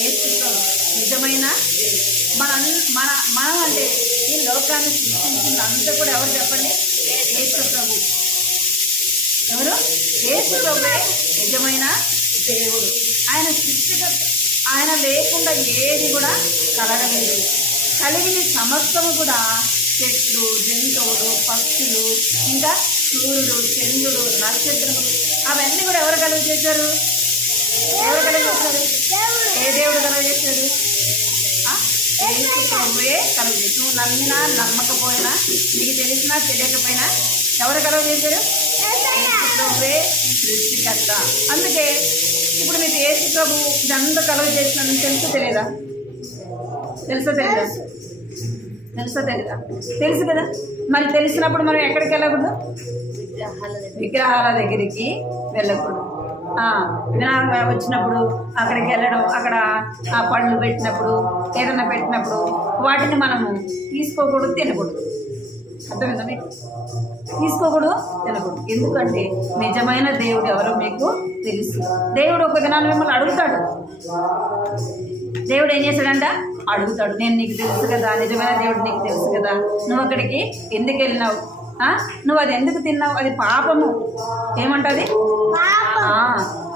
యేసు ప్రభు నిజమైన మనం అంటే ఈ లోకాన్ని సృష్టించింది అంతా కూడా ఎవరు చెప్పండి, యేసు ప్రభు. ఎవరు, యేసు ప్రభువే నిజమైన దేవుడు. ఆయన సృష్టికర్త, ఆయన లేకుండా ఏది కూడా కలగలేదు. కలిగిన సమస్తము కూడా చెట్లు, జంతువులు, పక్షులు, ఇంకా సూర్యుడు, చంద్రుడు, నక్షత్రములు అవన్నీ కూడా ఎవరు కలుగు చేశారు, ఎవరు కలుగు చేశారు, ఏ దేవుడు కలుగు చేశాడు, యేసు ప్రభువే కలుగు చేశాడు. నువ్వు నమ్మినా నమ్మకపోయినా, నీకు తెలిసినా తెలియకపోయినా ఎవరు కలుగు చేశారు, యేసు ప్రభువే సృష్టికర్త. అందుకే ఇప్పుడు మీకు యేసు ప్రభు ఇదంతా కలుగు చేసిన తెలుసు తెలియదా, తెలుసా తెలియదా, తెలుసా తెలీదా, తెలుసు కదా. మరి తెలిసినప్పుడు మనం ఎక్కడికి వెళ్ళకూడదు, విగ్రహాల దగ్గరికి వెళ్ళకూడదు. వినాయక వచ్చినప్పుడు అక్కడికి వెళ్ళడం, అక్కడ ఆ పళ్ళు పెట్టినప్పుడు ఏదైనా పెట్టినప్పుడు వాటిని మనము తీసుకోకూడదు, తినకూడదు. అర్థమైందా మీకు, తీసుకోకూడదు, తినకూడదు. ఎందుకంటే నిజమైన దేవుడు ఎవరో మీకు తెలుసు. దేవుడు ఒక దినాన్ని మిమ్మల్ని అడుగుతాడు. దేవుడు ఏం చేశాడంట, అడుగుతాడు, నేను నీకు తెలుసు కదా, నిజమైన దేవుడు నీకు తెలుసు కదా, నువ్వు అక్కడికి ఎందుకు వెళ్ళినావు, నువ్వు అది ఎందుకు తిన్నావు, అది పాపము. ఏమంటది,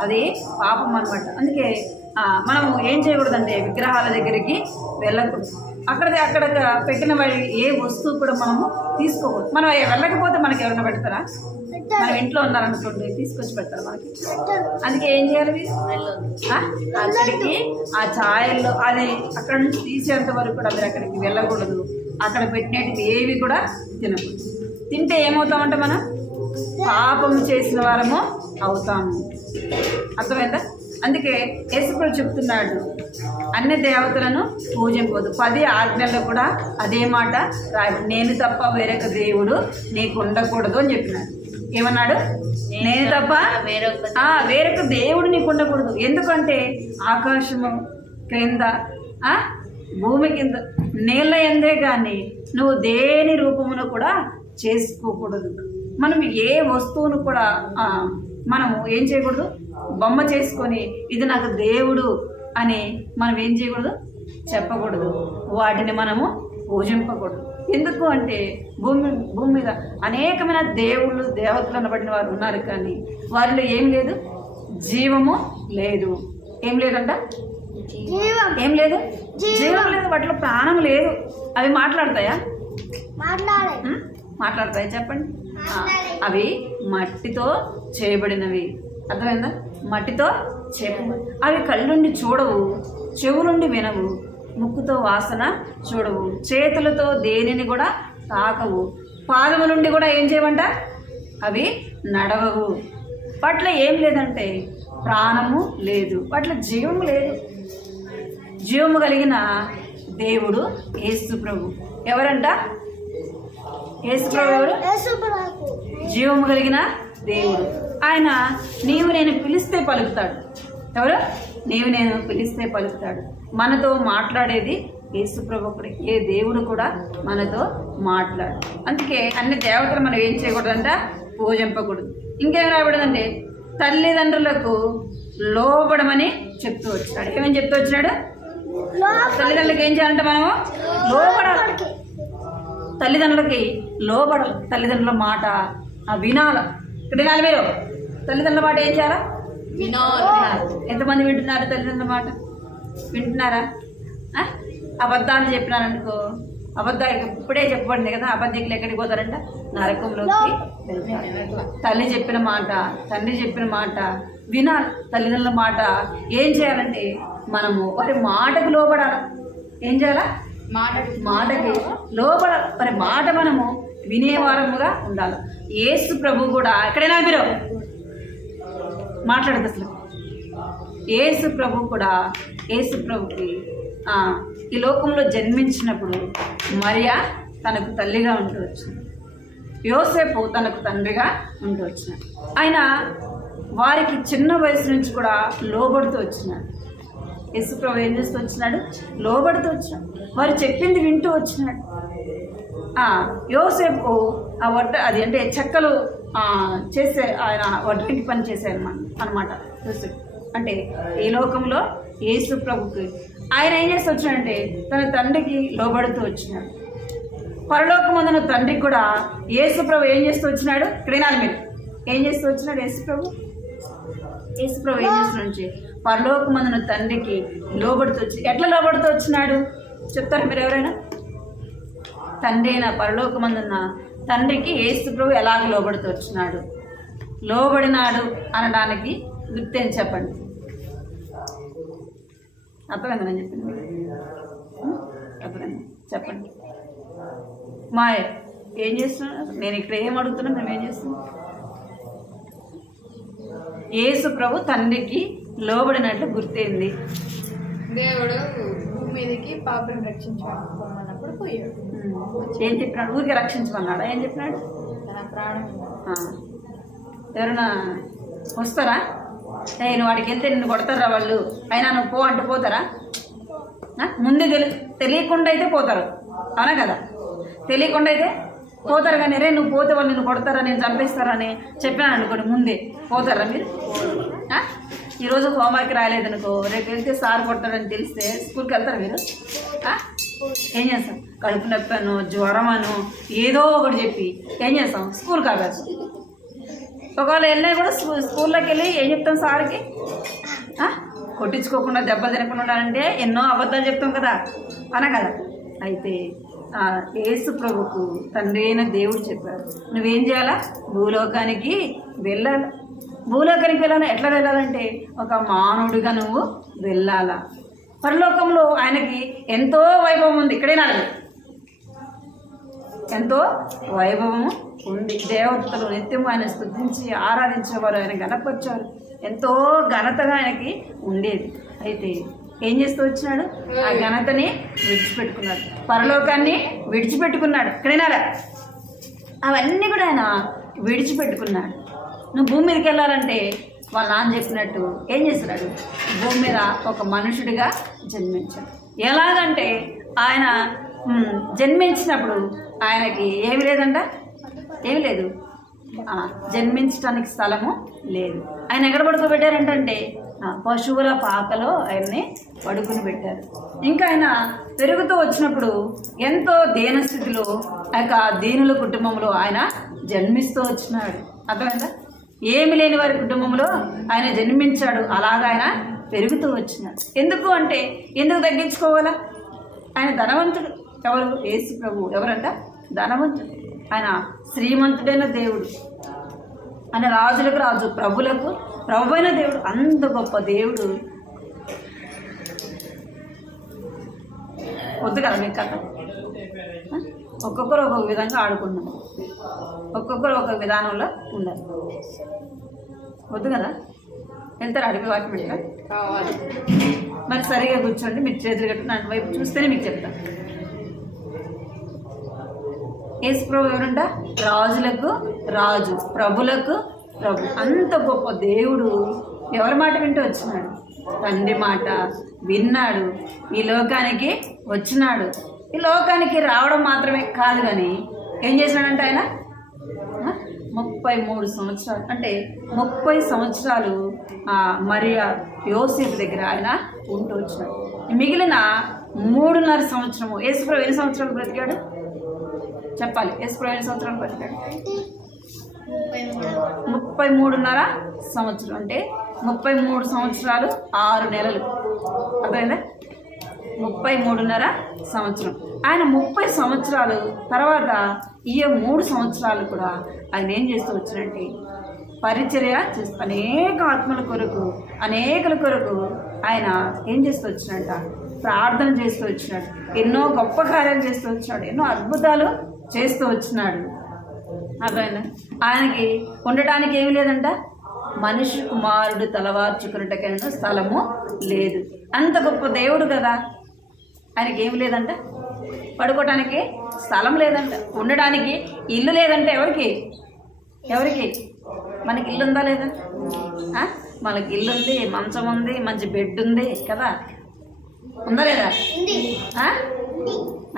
అది పాపం అనమాట. అందుకే మనము ఏం చేయకూడదంటే విగ్రహాల దగ్గరికి వెళ్ళకూడదు. అక్కడ పెట్టిన ఏ వస్తువు కూడా మనము తీసుకోకూడదు. మనం వెళ్ళకపోతే మనకి ఎవరైనా పెడతారా, మనం ఇంట్లో ఉన్నారనుకోండి తీసుకొచ్చి పెడతారు మనకి. అందుకే ఏం చేయాలి, అక్కడికి ఆ ఛాయల్లో అది అక్కడ నుంచి తీసేంత వరకు కూడా మీరు అక్కడికి వెళ్ళకూడదు. అక్కడ పెట్టినవి ఏవి కూడా తినకూడదు. తింటే ఏమవుతామంటే మనం పాపం చేసిన వారము అవుతాము. అర్థమైందా? అందుకే యేసుప్రభు చెప్తున్నాడు, అన్ని దేవతలను పూజింపవద్దు. 10 ఆజ్ఞల్లో కూడా అదే మాట రాయడు. నేను తప్ప వేరొక దేవుడు నీకు ఉండకూడదు అని చెప్పినాడు. ఏమన్నాడు, నేను తప్ప వేరొక దేవుడు నీకు ఉండకూడదు. ఎందుకంటే ఆకాశము క్రింద, భూమి కింద, నీళ్ళ ఎందే కానీ నువ్వు దేని రూపమును కూడా చేసుకోకూడదు. మనం ఏ వస్తువును కూడా మనము ఏం చేయకూడదు, బొమ్మ చేసుకొని ఇది నాకు దేవుడు అని మనం ఏం చేయకూడదు, చెప్పకూడదు. వాటిని మనము పూజింపకూడదు. ఎందుకు అంటే భూమి మీద అనేకమైన దేవుళ్ళు దేవతలు అనబడిన వారు ఉన్నారు, కానీ వారిలో ఏం లేదు, జీవము లేదు. ఏం లేదంట, ఏం లేదు, జీవం లేదు, వాటిలో ప్రాణం లేదు. అవి మాట్లాడతాయా, మాట్లాడతాయి చెప్పండి. అవి మట్టితో చేయబడినవి. అర్థమైందా? మట్టితో చేయబడి. అవి కళ్ళుండి చూడవు, చెవులుండి వినవు, ముక్కుతో వాసన చూడవు, చేతులతో దేనిని కూడా తాకవు, పాదము నుండి కూడా ఏం చేయమంట, అవి నడవవు. వాటిలో ఏం లేదంటే ప్రాణము లేదు, వాటిలో జీవము లేదు. జీవము కలిగిన దేవుడు యేసు ప్రభు. ఎవరంట? యేసు ప్రభు ఎవరు? జీవము కలిగిన దేవుడు. ఆయన నీవు నేను పిలిస్తే పలుకుతాడు. ఎవరు? నీవు నేను పిలిస్తే పలుకుతాడు. మనతో మాట్లాడేది యేసు ప్రభు ఒకడే. ఏ దేవుడు కూడా మనతో మాట్లాడు. అందుకే అన్ని దేవతలు మనం ఏం చేయకూడదంట, పూజింపకూడదు. ఇంకేం రాబడదంటే తల్లిదండ్రులకు లోబడమని చెప్తూ వచ్చాడు. ఏమని చెప్తూ వచ్చినాడు? తల్లిదండ్రులకి ఏం చేయాలంటే మనము లోబడాలి. తల్లిదండ్రులకి లోబడాలి. తల్లిదండ్రుల మాట వినాలి. ఇక్కడ వినాలి. మీరు తల్లిదండ్రుల మాట ఏం చేయాలా? వినాలి. ఎంతమంది వింటున్నారు తల్లిదండ్రుల మాట? వింటున్నారా? అబద్ధాలు చెప్పినారనుకో, అబద్ధాలు ఇప్పుడే చెప్పబడింది కదా, అబద్ధికులు ఎక్కడికి పోతారంట? నరకంలోకి వెళ్తారు. తల్లి చెప్పిన మాట, తండ్రి చెప్పిన మాట వినాలి. తల్లిదండ్రుల మాట ఏం చేయాలంటే మనము వారి మాటకు లోబడాలి. ఏం చేయాలా? మాటకి లోబడాలి. వారి మాట మనము వినేవారముగా ఉండాలి. యేసు ప్రభు కూడా ఎక్కడైనా మీరు మాట్లాడదు అసలు. యేసు ప్రభు కూడా, యేసు ప్రభుకి ఈ లోకంలో జన్మించినప్పుడు మరియా తనకు తల్లిగా ఉంటూ వచ్చింది, యోసేపు తనకు తండ్రిగా ఉంటూ వచ్చినాడు. ఆయన వారికి చిన్న వయసు నుంచి కూడా లోబడుతూ వచ్చినాడు. యేసు ప్రభు ఏం చేస్తూ వచ్చినాడు? లోబడుతూ వచ్చినాడు. వారు చెప్పింది వింటూ వచ్చినాడు. యోసేపు అది అంటే చెక్కలు చేసే ఆయన వడ్రంగి పని చేశారు అనమాట. యోసేపు అంటే ఈ లోకంలో యేసు ప్రభుకి ఆయన ఏం చేస్తూ వచ్చినాడంటే తన తండ్రికి లోబడుతూ వచ్చినాడు. పరలోకమందున తండ్రికి కూడా యేసు ప్రభు ఏం చేస్తూ వచ్చినాడు? ఇక్కడ వినాలి మీరు. ఏం చేస్తూ వచ్చినాడు యేసు ప్రభు? యేసు ప్రభు ఏం చేస్తున్నాడు? పరలోకమందున తండ్రికి లోబడుతూ వచ్చి ఎట్లా లోబడుతూ వచ్చినాడు చెప్తారు మీరు ఎవరైనా? తండ్రి అయిన పరలోకమందున్న తండ్రికి యేసు ప్రభు ఎలాగ లోబడుతూ వచ్చినాడు? లోబడినాడు అనడానికి గుర్తేం చెప్పండి. అర్థమైంది నేను చెప్పింది? అర్థమైంది, చెప్పండి. మాయ ఏం చేస్తున్నాడు? నేను ఇక్కడ ఏం అడుగుతున్నా, మేము ఏం చేస్తున్నాం? యేసు ప్రభు తండ్రికి లోబడినట్లు గుర్తయింది. దేవుడు భూమి మీదకి పాపను రక్షించమన్నప్పుడు పోయాడు. ఏం చెప్పినాడు? ఊరికి రక్షించమన్నాడా? ఏం చెప్పినాడు? తన ప్రాణం. ఎవరైనా వస్తారా? నువ్వు వాడికి వెళ్తే నిన్ను కొడతారా వాళ్ళు? అయినా నువ్వు పో అంటే పోతారా? ముందే తెలియకుండా అయితే పోతారు, అవునా కదా? తెలియకుండా అయితే పోతారు. కానీ రే నువ్వు పోతే వాళ్ళు నిన్ను కొడతారా, నేను చంపేస్తారని చెప్పాను అనుకోండి, ముందే పోతారా మీరు? ఈరోజు హోంవర్క్ రాయలేదనుకో, రేపు వెళ్తే సార్ కొడతారని తెలిస్తే స్కూల్కి వెళ్తారు మీరు? ఏం చేస్తాం? కడుపు నొప్పాను, జ్వరమను ఏదో ఒకటి చెప్పి ఏం చేస్తాం? స్కూల్కి ఆగాల్సి. ఒకవేళ వెళ్ళినా కూడా స్కూల్లోకి వెళ్ళి ఏం చెప్తాం సార్కి? కొట్టించుకోకుండా దెబ్బలు తినకుండా ఉండాలంటే ఎన్నో అబద్ధాలు చెప్తాం కదా, అనా కదా? అయితే యేసు ప్రభుకు తండ్రి అయిన దేవుడు చెప్పాడు, నువ్వేం చేయాలా? భూలోకానికి వెళ్ళాలి. భూలోకానికి వెళ్ళాలి. ఎట్లా వెళ్ళాలంటే ఒక మానవుడిగా నువ్వు వెళ్ళాలా. పరలోకంలో ఆయనకి ఎంతో వైభవం ఉంది. ఇక్కడే నాలుగు ఎంతో వైభవము ఉంది. దేవతలు నిత్యము ఆయన స్తుతించి ఆరాధించేవారు, ఆయన గణపరిచారు. ఎంతో ఘనతగా ఆయనకి ఉండేది. అయితే ఏం చేస్తూ వచ్చినాడు? ఆ ఘనతని విడిచిపెట్టుకున్నాడు, పరలోకాన్ని విడిచిపెట్టుకున్నాడు. ఇక్కడైనా అవన్నీ కూడా ఆయన విడిచిపెట్టుకున్నాడు. నువ్వు భూమి మీదకి వెళ్ళాలంటే వాళ్ళ నాన్న చెప్పినట్టు ఏం చేస్తున్నాడు? భూమి మీద ఒక మనుషుడిగా జన్మించాడు. ఎలాగంటే ఆయన జన్మించినప్పుడు ఆయనకి ఏమి లేదంట, ఏమి లేదు, జన్మించడానికి స్థలము లేదు. ఆయన ఎక్కడ పడుకోబెట్టారంటే పశువుల పాకలో ఆయన్ని పడుకుని పెట్టారు. ఇంకా ఆయన పెరుగుతూ వచ్చినప్పుడు ఎంతో దీనస్థితిలో ఆ యొక్క దీనుల కుటుంబంలో ఆయన జన్మిస్తూ వచ్చినాడు. అర్థమైందా? ఏమి లేని వారి కుటుంబంలో ఆయన జన్మించాడు. అలాగా ఆయన పెరుగుతూ వచ్చినాడు. ఎందుకు అంటే ఎందుకు తగ్గించుకోవాలా? ఆయన ధనవంతుడు. ఎవరు? యేసు ప్రభు. ఎవరంట? ధనవంతుడు. ఆయన శ్రీమంతుడైన దేవుడు, ఆయన రాజులకు రాజు, ప్రభులకు ప్రభు అయిన దేవుడు. అంత గొప్ప దేవుడు. వద్దు కదా మీకు కథ? ఒక్కొక్కరు ఒక్కొక్క విధంగా ఆడుకున్నాం, ఒక్కొక్కరు ఒక్కొక్క విధానంలో ఉండాలి. వద్దు కదా? వెళ్తారు అడిగి వాకి పెట్టా మరి సరిగా కూర్చోండి. మీరు చేతులు కట్టు నా వైపు చూస్తేనే మీకు చెప్తాను. యేసు ప్రభు ఎవరంట? రాజులకు రాజు, ప్రభులకు ప్రభు. అంత గొప్ప దేవుడు ఎవరి మాట వింటూ వచ్చినాడు? తండ్రి మాట విన్నాడు. ఈ లోకానికి వచ్చినాడు. ఈ లోకానికి రావడం మాత్రమే కాదు కానీ ఏం చేసినాడంటే ఆయన 33 సంవత్సరాలు, అంటే 30 సంవత్సరాలు మరియా యోసేపు దగ్గర ఆయన ఉంటూ వచ్చినాడు. మిగిలిన 3.5 సంవత్సరము యేసుప్రభు ఎన్ని సంవత్సరాలు బ్రతికాడు చెప్పాలి. యేసుప్రభు ఎన్ని సంవత్సరాలు బ్రతికాడు? 33.5 సంవత్సరం. అంటే 33 సంవత్సరాలు 6 నెలలు. అర్థమైందా? 33.5 సంవత్సరం. ఆయన 30 సంవత్సరాలు తర్వాత ఈ 3 సంవత్సరాలు కూడా ఆయన ఏం చేస్తూ వచ్చినట్టే పరిచర్య చేస్తూ అనేక ఆత్మల కొరకు అనేకల కొరకు ఆయన ఏం చేస్తూ వచ్చినట్ట ప్రార్థన చేస్తూ వచ్చినాడు. ఎన్నో గొప్ప కార్యాలు చేస్తూ వచ్చినాడు. ఎన్నో అద్భుతాలు చేస్తూ వచ్చినాడు. అర్థమైందా? ఆయనకి ఉండటానికి ఏమి లేదంట. మనిషి కుమారుడు తలవార్చుకున్నటకైనా స్థలము లేదు. అంత గొప్ప దేవుడు కదా, ఆయనకి ఏమి లేదంట. పడుకోవటానికి స్థలం లేదంట. ఉండడానికి ఇల్లు లేదంటే ఎవరికి మనకి ఇల్లు ఉందా లేదా? మనకి ఇల్లు ఉంది, మంచం ఉంది, మంచి బెడ్ ఉంది కదా, ఉందా లేదా?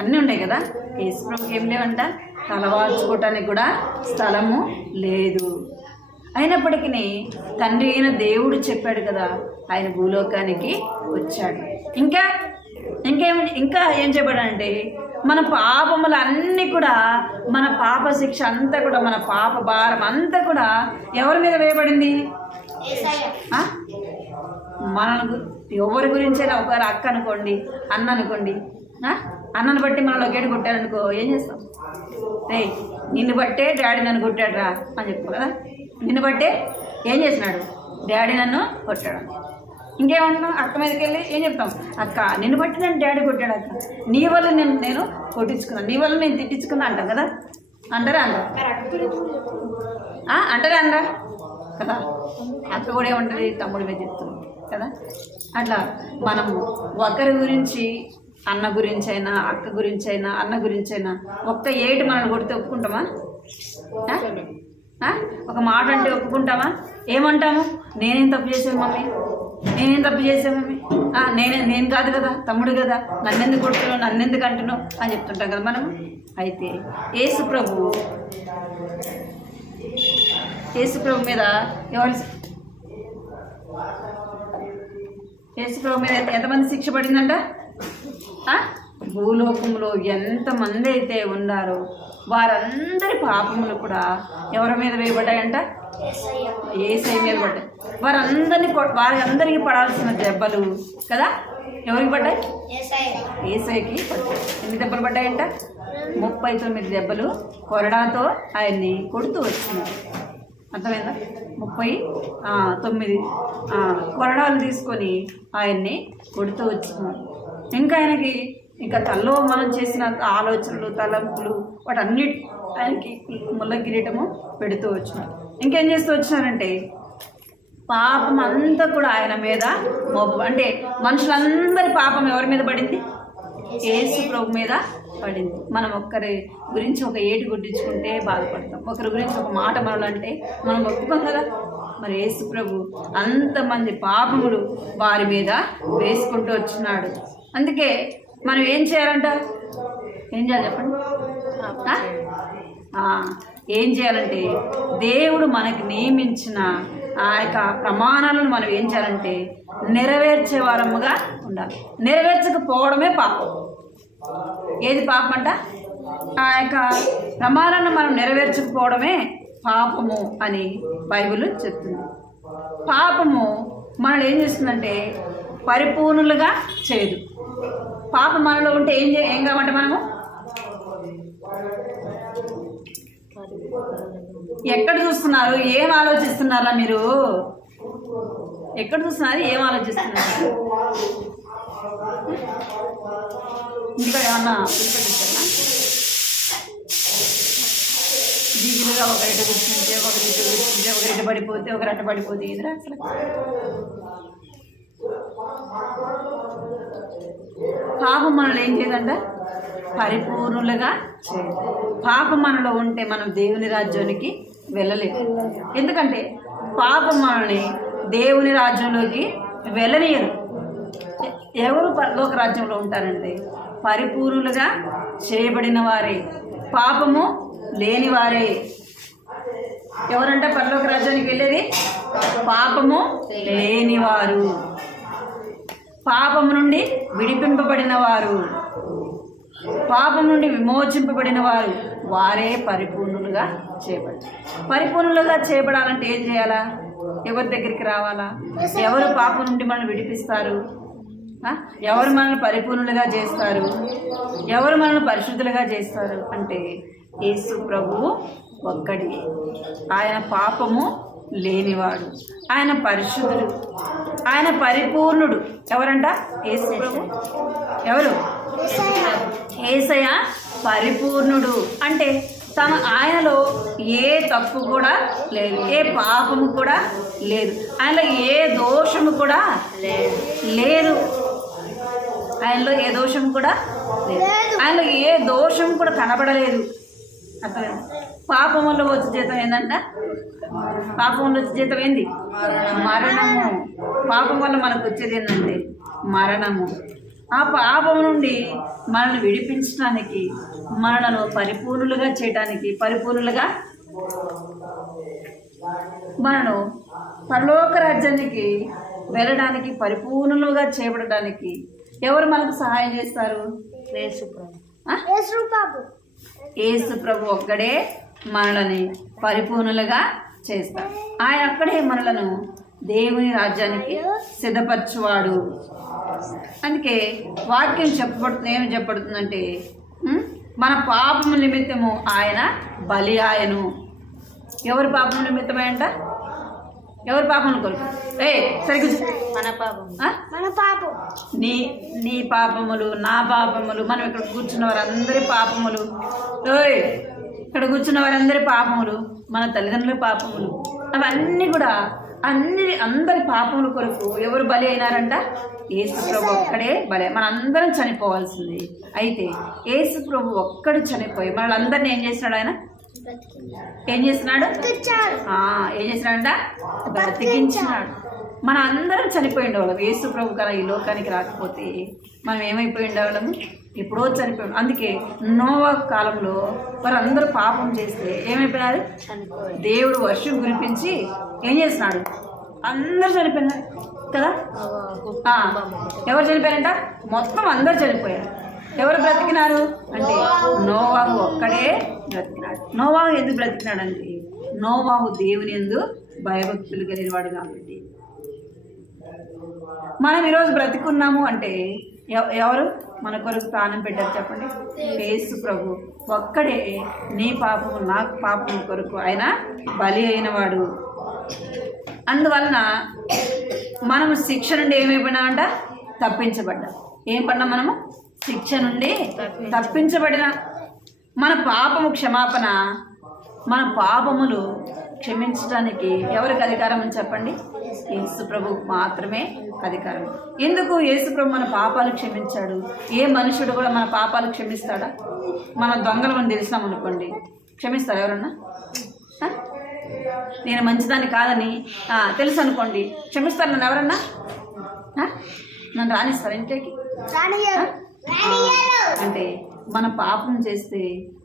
అన్నీ ఉంటాయి కదా. యేసుప్రభుకి ఏం లేవంట. తలవార్చుకోవటానికి కూడా స్థలము లేదు. అయినప్పటికీ తండ్రి అయిన దేవుడు చెప్పాడు కదా, ఆయన భూలోకానికి వచ్చాడు. ఇంకా ఏం చెప్పాడంటే మన పాపములు అన్నీ కూడా, మన పాప శిక్ష అంతా కూడా, మన పాప భారం అంతా కూడా ఎవరి మీద వేయబడింది? మనకు ఎవరి గురించైనా ఒకవేళ అక్క అనుకోండి, అన్న అనుకోండి, అన్నను బట్టి మనలో గేటు కొట్టారనుకో ఏం చేస్తాం? రే నిన్ను బట్టే డాడీ నన్ను కొట్టాడు రా అని చెప్తాం కదా. నిన్ను బట్టే ఏం చేసినాడు? డాడీ నన్ను కొట్టాడు. ఇంకేమంటున్నాం? అక్క మీదకి వెళ్ళి ఏం చెప్తాం? అక్క నిన్ను బట్టి నన్ను డాడీ కొట్టాడు, అక్క నీ వల్ల నేను కొట్టించుకున్నాను, నీ వల్ల నేను తిట్టించుకున్నా అంటాం కదా. అంటారా అనరా కదా. అక్క కూడా ఏముంటుంది? తమ్ముడి మీద చెప్తుంది కదా. అట్లా మనం ఒకరి గురించి, అన్న గురించి అయినా, అక్క గురించి అయినా, అన్న గురించి అయినా ఒక్క ఏటి మనల్ని కొడితే ఒప్పుకుంటామా? ఒక మాట అంటే ఒప్పుకుంటామా? ఏమంటాము? నేనేం తప్పు చేసాను మమ్మీ, నేనేం తప్పు చేసాను మమ్మీ, నేను కాదు కదా, తమ్ముడు కదా, నన్నెందుకు కొడుతున్నావు, నన్నెందుకు అంటున్నావు అని చెప్తుంటాం కదా మనం. అయితే యేసుప్రభు మీద యేసుప్రభు మీద ఎంతమంది శిక్ష పడిందంట? భూలోకంలో ఎంతమంది అయితే ఉన్నారో వారందరి పాపములు కూడా ఎవరి మీద వేయబడ్డాయంట? యేసయ్య మీద పడ్డాయి. వారందరికీ పడాల్సిన దెబ్బలు కదా ఎవరికి పడ్డాయి? యేసయ్యకి పడ్డాయి. ఎన్ని దెబ్బలు పడ్డాయంట? 39 దెబ్బలు కొరడాతో ఆయన్ని కొడుతూ వచ్చినారు. అర్థమైందా? 39 కొరడాలు తీసుకొని ఆయన్ని కొడుతూ వచ్చినారు. ఇంకా ఆయనకి తల్లో మనం చేసిన ఆలోచనలు, తలంపులు, వాటన్నిటి ఆయనకి ముళ్ళ కిరీటము పెడుతూ వచ్చినారు. ఇంకేం చేస్తూ వచ్చినారంటే పాపం అంతా కూడా ఆయన మీద అంటే మనుషులందరి పాపం ఎవరి మీద పడింది? యేసు ప్రభు మీద పడింది. మనం ఒక్కరి గురించి ఒక ఏటి గుడ్డించుకుంటే బాధపడతాం, ఒకరి గురించి ఒక మాట మనలంటే మనం ఒప్పుకోం కదా. మరి యేసు ప్రభు అంతమంది పాపములు వారి మీద వేసుకుంటూ వచ్చినాడు. అందుకే మనం ఏం చేయాలంట? ఏం చేయాలి చెప్పండి? ఏం చేయాలంటే దేవుడు మనకి నియమించిన ఆ యొక్క ప్రమాణాలను మనం ఏం చేయాలంటే నెరవేర్చే వారముగా ఉండాలి. నెరవేర్చకపోవడమే పాపం. ఏది పాపం అంట? ఆ యొక్క ప్రమాణాలను మనం నెరవేర్చకపోవడమే పాపము అని బైబిల్ చెప్తుంది. పాపము మనల్ని ఏం చేస్తుందంటే పరిపూర్ణులుగా చేయదు. పాపం మనలో ఉంటే ఏం కావంట? మనము ఎక్కడ చూస్తున్నారు? ఏం ఆలోచిస్తున్నారా మీరు? ఎక్కడ చూస్తున్నారు? ఏం ఆలోచిస్తున్నారు? ఇంకా ఏమన్నా పిలిపెట్టిస్తారా? దిగులుగా ఒకరిట కూర్చుంటే, ఒకరిట పడిపోతే, ఒకరట పడిపోతే ఇదిరా అసలు. పాపం మనలో ఏం చేయదంట? పరిపూర్ణులుగా చేయదు. పాపం మనలో ఉంటే మనం దేవుని రాజ్యానికి వెళ్ళలేము. ఎందుకంటే పాపం మనల్ని దేవుని రాజ్యంలోకి వెళ్ళనియరు. ఎవరు పరలోక రాజ్యంలో ఉంటారంటే పరిపూర్ణులుగా చేయబడిన వారే, పాపము లేని వారే. ఎవరంటే పరలోక రాజ్యానికి వెళ్ళేది? పాపము లేనివారు. పాపము నుండి విడిపింపబడిన వారు, పాపం నుండి విమోచింపబడిన వారు వారే పరిపూర్ణులుగా చేయబడతారు. పరిపూర్ణులుగా చేయబడాలంటే ఏం చేయాలా? ఎవరి దగ్గరికి రావాలా? ఎవరు పాపం నుండి మనల్ని విడిపిస్తారు? ఎవరు మనల్ని పరిపూర్ణులుగా చేస్తారు? ఎవరు మనల్ని పరిశుద్ధులుగా చేస్తారు అంటే యేసు ప్రభువు ఒక్కడి. ఆయన పాపము లేనివాడు, ఆయన పరిశుద్ధుడు, ఆయన పరిపూర్ణుడు. ఎవరంట? యేసు ప్రభు. ఎవరు? యేసయ్య పరిపూర్ణుడు అంటే ఆయనలో ఏ తప్పు కూడా లేదు, ఏ పాపము కూడా లేదు, ఆయనలో ఏ దోషము కూడా లేదు, ఆయనలో ఏ దోషం కూడా లేదు, ఆయనలో ఏ దోషం కూడా కనబడలేదు. అసలు పాపం వల్ల వచ్చే జీతం ఏంటంట? పాపం వల్ల వచ్చే జీతం ఏంది? మరణము. పాపం వల్ల మనకు వచ్చేది ఏంటంటే మరణము. ఆ పాపం నుండి మనల్ని విడిపించడానికి, మనలను పరిపూర్ణులుగా చేయడానికి, పరిపూర్ణులుగా మనను పరలోక రాజ్యానికి వెళ్ళడానికి, పరిపూర్ణులుగా చేయబడడానికి ఎవరు మనకు సహాయం చేస్తారు? యేసు ప్రభు ఒక్కడే మనల్ని పరిపూర్ణులుగా చేస్తారు. ఆయన ఒక్కడే మనలను దేవుని రాజ్యానికి సిద్ధపరచువాడు. అందుకే వాక్యం చెప్పబడుతుంది. ఏమి చెప్పబడుతుందంటే మన పాపము నిమిత్తము ఆయన బలి ఆయను. ఎవరి పాపం నిమిత్తమేంట? ఎవరి పాపములు కొరకు? సరిగ్గా మన పాపం, నీ పాపములు, నా పాపములు, మనం ఇక్కడ కూర్చున్న వారందరి పాపములు, ఇక్కడ కూర్చున్న వారందరి పాపములు, మన తల్లిదండ్రుల పాపములు, అవన్నీ కూడా అందరి పాపముల కొరకు ఎవరు బలి అయినారంట? యేసు ప్రభు ఒక్కడే బలి. మనందరం చనిపోవాల్సింది. అయితే యేసు ప్రభు ఒక్కడు చనిపోయి మనల్ని ఏం చేస్తున్నాడు? ఆయన ఏం చేస్తున్నాడు? ఏం చేస్తున్నాడంట? బ్రతికించినాడు. మన అందరం చనిపోయి ఉండేవాళ్ళం. యేసు ప్రభు కదా ఈ లోకానికి రాకపోతే మనం ఏమైపోయి ఉండేవాళ్ళము? ఎప్పుడో చనిపోయాం. అందుకే నోవా కాలంలో వారందరూ పాపం చేస్తే ఏమైపోయినారు? దేవుడు వర్షం కురిపించి ఏం చేస్తున్నాడు? అందరూ చనిపోయినారు కదా. ఎవరు చనిపోయారంట? మొత్తం అందరు చనిపోయారు. ఎవరు బ్రతికినారు అంటే నోవాహు ఒక్కడే బ్రతికినాడు. నోవాహు ఎందుకు బ్రతికినాడంటే నోవాహు దేవుని యందు భయభక్తులు కలిగినవాడు కాబట్టి. మనం ఈరోజు బ్రతికున్నాము అంటే ఎవరు మన కొరకు ప్రాణం పెట్టారు చెప్పండి? యేసు ప్రభు ఒక్కడే నీ పాపము నా పాపము కొరకు ఆయన బలి అయినవాడు. అందువలన మనము శిక్ష నుండి ఏమైపోయినామంట? తప్పించబడ్డా. ఏం పడినా మనము? శిక్ష నుండి తప్పించబడిన. మన పాపము క్షమాపణ, మన పాపములు క్షమించడానికి ఎవరికి అధికారం అని చెప్పండి? యేసు ప్రభు మాత్రమే అధికారం. ఎందుకు యేసు ప్రభు మన పాపాలు క్షమించాడు? ఏ మనుషుడు కూడా మన పాపాలు క్షమిస్తాడా? మన దొంగలను తెలిసినాం అనుకోండి, క్షమిస్తారా ఎవరన్నా? నేను మంచిదాన్ని కాదని తెలుసు అనుకోండి, క్షమిస్తారు నన్ను ఎవరన్నా? నన్ను రానిస్తారు ఇంటికి? అంటే మన పాపం చేస్తే,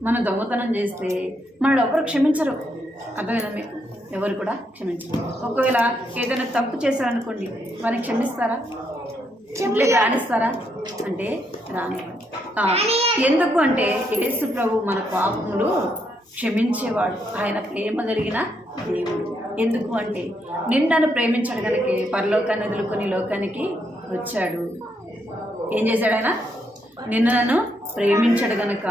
మన దొంగతనం చేస్తే మనల్ని ఎవరు క్షమించరు. అర్థమైందా మీకు? ఎవరు కూడా క్షమించరు. ఒకవేళ ఏదైనా తప్పు చేశారనుకోండి, వారిని క్షమిస్తారా? ఇంట్లోకి రానిస్తారా? అంటే రానివ్వండి. ఎందుకు అంటే యేసు ప్రభు మన పాపములు క్షమించేవాడు. ఆయన ప్రేమ కలిగిన దేవుడు. ఎందుకు అంటే నిన్నను ప్రేమించాడు కనుక పరలోకాన్ని వదులుకొని లోకానికి వచ్చాడు. ఏం చేశాడు ఆయన? నిన్ను ప్రేమించాడు గనక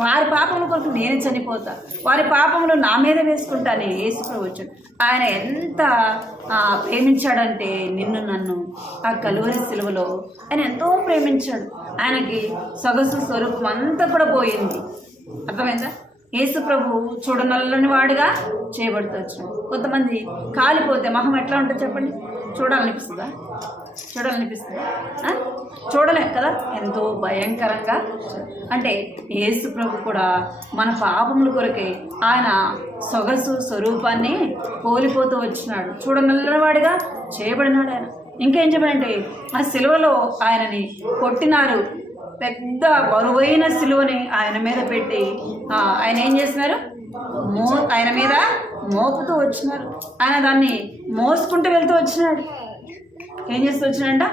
వారి పాపముల కొరకు నేను చనిపోతా, వారి పాపములు నా మీద వేసుకుంటానే యేసు ప్రభు వచ్చాడు. ఆయన ఎంత ప్రేమించాడంటే నన్ను ఆ కలువరి సిలువలో ఆయన ఎంతో ప్రేమించాడు. ఆయనకి సొగసు స్వరూపం అంతా కూడా పోయింది. అర్థమైందా? యేసు ప్రభు చూడనల్లని వాడుగా చేయబడుతూ వచ్చాడు. కొంతమంది కాలిపోతే మొహం ఎట్లా ఉంటుంది చెప్పండి? చూడాలనిపిస్తుందా? చూడలేం కదా, ఎంతో భయంకరంగా. అంటే యేసు ప్రభు కూడా మన పాపముల కొరకే ఆయన సొగసు స్వరూపాన్ని కోల్పోతూ వచ్చినాడు. చూడనల్లవాడిగా చేయబడినాడు ఆయన. ఇంకేం చెప్పాడంటే ఆ సిలువలో ఆయనని కొట్టినారు. పెద్ద బరువైన సిలువని ఆయన మీద పెట్టి ఆయన ఏం చేస్తున్నారు? ఆయన మీద మోపుతూ వచ్చినారు. ఆయన దాన్ని మోసుకుంటూ వెళ్తూ వచ్చినాడు. ఏం చేస్తూ వచ్చినాడంట?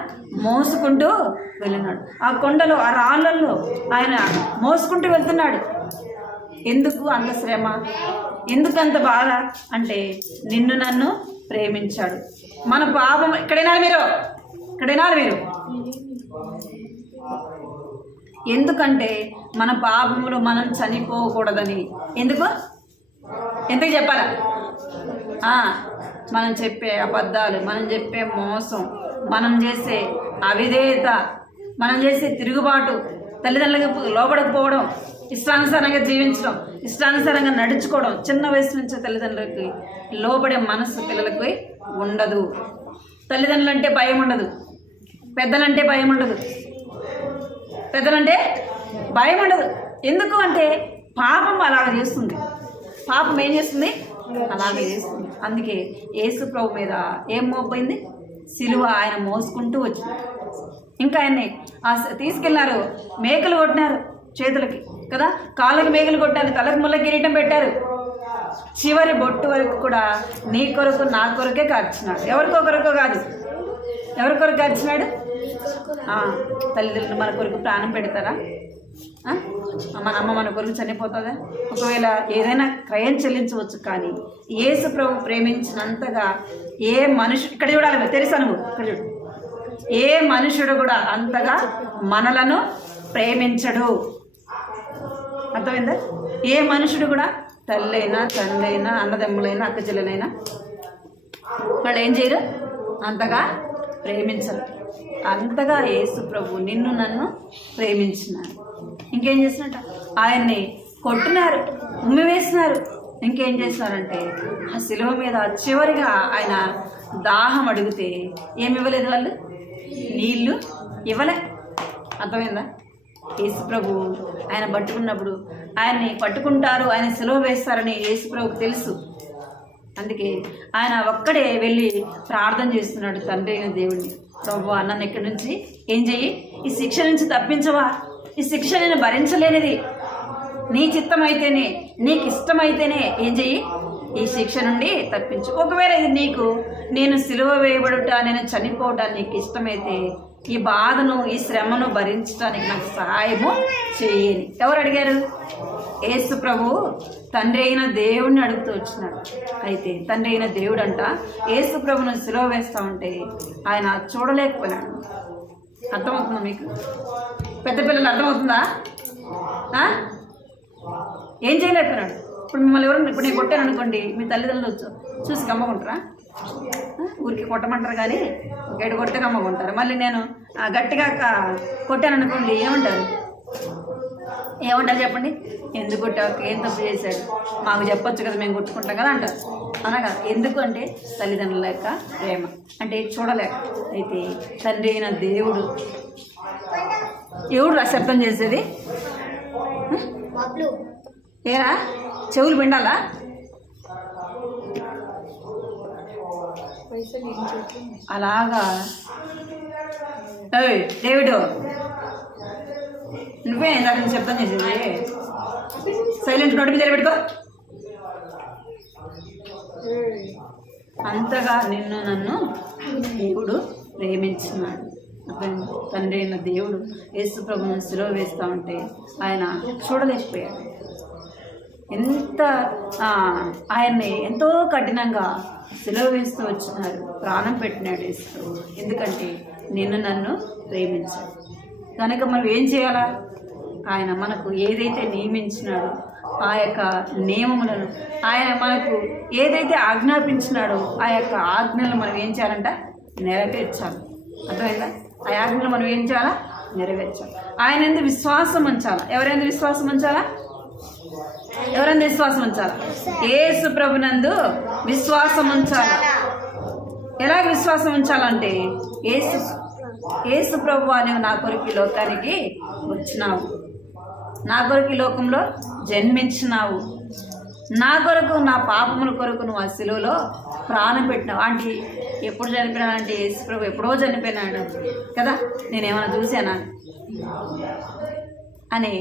మోసుకుంటూ వెళ్ళినాడు. ఆ కొండలో ఆ రాళ్ళల్లో ఆయన మోసుకుంటూ వెళ్తున్నాడు. ఎందుకు అంత శ్రమ, ఎందుకు అంత బాధ అంటే నిన్ను నన్ను ప్రేమించాడు. మన పాపం ఇక్కడైనా మీరు ఎందుకంటే మన పాపములు మనం చనిపోకూడదని. ఎందుకు చెప్పాలా? మనం చెప్పే అబద్ధాలు, మనం చెప్పే మోసం, మనం చేసే అవిధేయత, మనం చేసే తిరుగుబాటు, తల్లిదండ్రులకు లోబడకపోవడం, ఇష్టానుసారంగా జీవించడం, ఇష్టానుసారంగా నడుచుకోవడం, చిన్న వయసు నుంచి తల్లిదండ్రులకి లోబడే మనసు పిల్లలకి ఉండదు. తల్లిదండ్రులంటే భయం ఉండదు, పెద్దలంటే భయం ఉండదు. ఎందుకు అంటే పాపం అలాగ చేస్తుంది. పాపం ఏం చేస్తుంది? అలాగే చేస్తుంది. అందుకే యేసు ప్రభు మీద ఏం మోపోయింది? సిలువ ఆయన మోసుకుంటూ వచ్చింది. ఇంకా ఆయన్ని తీసుకెళ్లారు, మేకలు కొట్టినారు చేతులకి కదా, కాళ్ళకి మేకలు కొట్టారు, తలకు ముళ్ళ కిరీటం పెట్టారు. చివరి బొట్టు వరకు కూడా నీ కొరకు నా కొరకే కార్చినాడు. ఎవరికొకరికో కాదు. ఎవరి కొరకు కార్చినాడు? తల్లిదండ్రులు మన కొరకు ప్రాణం పెడతారా? మన అమ్మ మన కొరకు చనిపోతుందా? ఒకవేళ ఏదైనా క్రయం చెల్లించవచ్చు, కానీ యేసు ప్రభు ప్రేమించినంతగా ఏ మనుషుడు, ఇక్కడ చూడాలి, తెలుసా నువ్వు? ఇక్కడ చూడు, ఏ మనుషుడు కూడా అంతగా మనలను ప్రేమించడు. అర్థమైందా? ఏ మనుషుడు కూడా, తల్లైనా తండ్రైనా అన్నదమ్ములైనా అక్క చెల్లెలైనా వాళ్ళు ఏం చేయరు? అంతగా ప్రేమించరు. అంతగా యేసు ప్రభు నిన్ను నన్ను ప్రేమించినారు. ఇంకేం చేసినట్ట? ఆయన్ని కొట్టినారు, ఉమ్మి వేసినారు. ఇంకేం చేసినారంటే ఆ శిలువ మీద చివరిగా ఆయన దాహం అడిగితే ఏమి ఇవ్వలేదు వాళ్ళు? నీళ్ళు ఇవ్వలే. అర్థమైందా? యేసు ప్రభు ఆయన పట్టుకున్నప్పుడు ఆయన్ని పట్టుకుంటారు, ఆయన శిలువ వేస్తారని యేసు ప్రభుకు తెలుసు. అందుకే ఆయన ఒక్కడే వెళ్ళి ప్రార్థన చేస్తున్నాడు తండ్రి అయిన దేవుడిని. ప్రభు నన్ను ఇక్కడి నుంచి ఏం చెయ్యి, ఈ శిక్ష నుంచి తప్పించవా? ఈ శిక్ష నేను భరించలేనిది, నీ చిత్తమైతేనే, నీకు ఇష్టమైతేనే ఏం చెయ్యి, ఈ శిక్ష నుండి తప్పించు. ఒకవేళ ఇది నీకు, నేను సిలువ వేయబడుట, నేను చనిపోవటానికి నీకు ఇష్టమైతే ఈ బాధను, ఈ శ్రమను భరించడానికి నాకు సహాయము చేయని. ఎవరు అడిగారు? యేసు ప్రభు తండ్రి అయిన దేవుడిని అడుగుతూ వచ్చినాడు. అయితే తండ్రి అయిన దేవుడు అంట యేసు ప్రభును సిలువ వేస్తూ ఉంటే ఆయన చూడలేకపోయినాడు. అర్థమవుతుందా మీకు? పెద్ద పిల్లలు అర్థమవుతుందా? ఏం చేయలేకపోయినాడు. ఇప్పుడు మిమ్మల్ని ఎవరు, ఇప్పుడు నేను కొట్టాను అనుకోండి, మీ తల్లిదండ్రులు చూసి గమ్మకుంటారా? ఊరికి కొట్టమంటారు, కానీ గడ్డి కొడితే గమ్మకుంటారు. మళ్ళీ నేను గట్టిగా కొట్టాను అనుకోండి, ఏమంటారు చెప్పండి? ఎందుకు కొట్టావు, ఏం తప్పు చేశాడు, మాకు చెప్పొచ్చు కదా, మేము కొట్టుకుంటాం కదా అంటారు. అనగా ఎందుకు అంటే తల్లిదండ్రుల యొక్క ప్రేమ అంటే చూడలేక. అయితే తండ్రి అయిన దేవుడు ఎవడు శబ్దం చేసేది? ఏరా చెవులు పిండాలా? అలాగా దేవుడు నువ్వే ఇందాక శబ్దం చేసేది. సైలెంట్ నోటి మీద పెట్టుకో. అంతగా నిన్ను నన్ను దేవుడు ప్రేమించినాడు. తండ్రి అయిన దేవుడు యేసు ప్రభువును సిలువ వేస్తూ ఉంటే ఆయన చూడలేకపోయాడు. ఎంత ఆయన్ని ఎంతో కఠినంగా సిలువ వేస్తూ వచ్చినారు, ప్రాణం పెట్టినాడు యేసు ప్రభు. ఎందుకంటే నిన్ను నన్ను ప్రేమించాడు కనుక మనం ఏం చేయాలా? ఆయన మనకు ఏదైతే నియమించినాడో ఆ యొక్క నియమములను, ఆయన మనకు ఏదైతే ఆజ్ఞాపించినాడో ఆ యొక్క ఆజ్ఞలను మనం ఏం చేయాలంట? నెరవేర్చాలి. అర్థమైందా? ఆ ఆజ్ఞలు మనం ఏం చేయాలా? నెరవేర్చాలి. ఆయన ఎందుకు విశ్వాసం ఉంచాలా? ఎవరైనా విశ్వాసం ఉంచాలా? ఎవరైనా విశ్వాసం ఉంచాలా? యేసు ప్రభునందు విశ్వాసం ఉంచాలా. ఎలాగ విశ్వాసం ఉంచాలంటే యేసు ప్రభువా నువ్వు నా కొరకు ఈ లోకానికి వచ్చినావు, నా కొరకు ఈ లోకంలో జన్మించినావు, నా కొరకు, నా పాపముల కొరకు నువ్వు ఆ శిలువలో ప్రాణం పెట్టినావు. అంటే ఎప్పుడు చనిపోయినాడంటే యేసు ప్రభు ఎప్పుడో చనిపోయినాడు కదా, నేనేమైనా చూసానా అని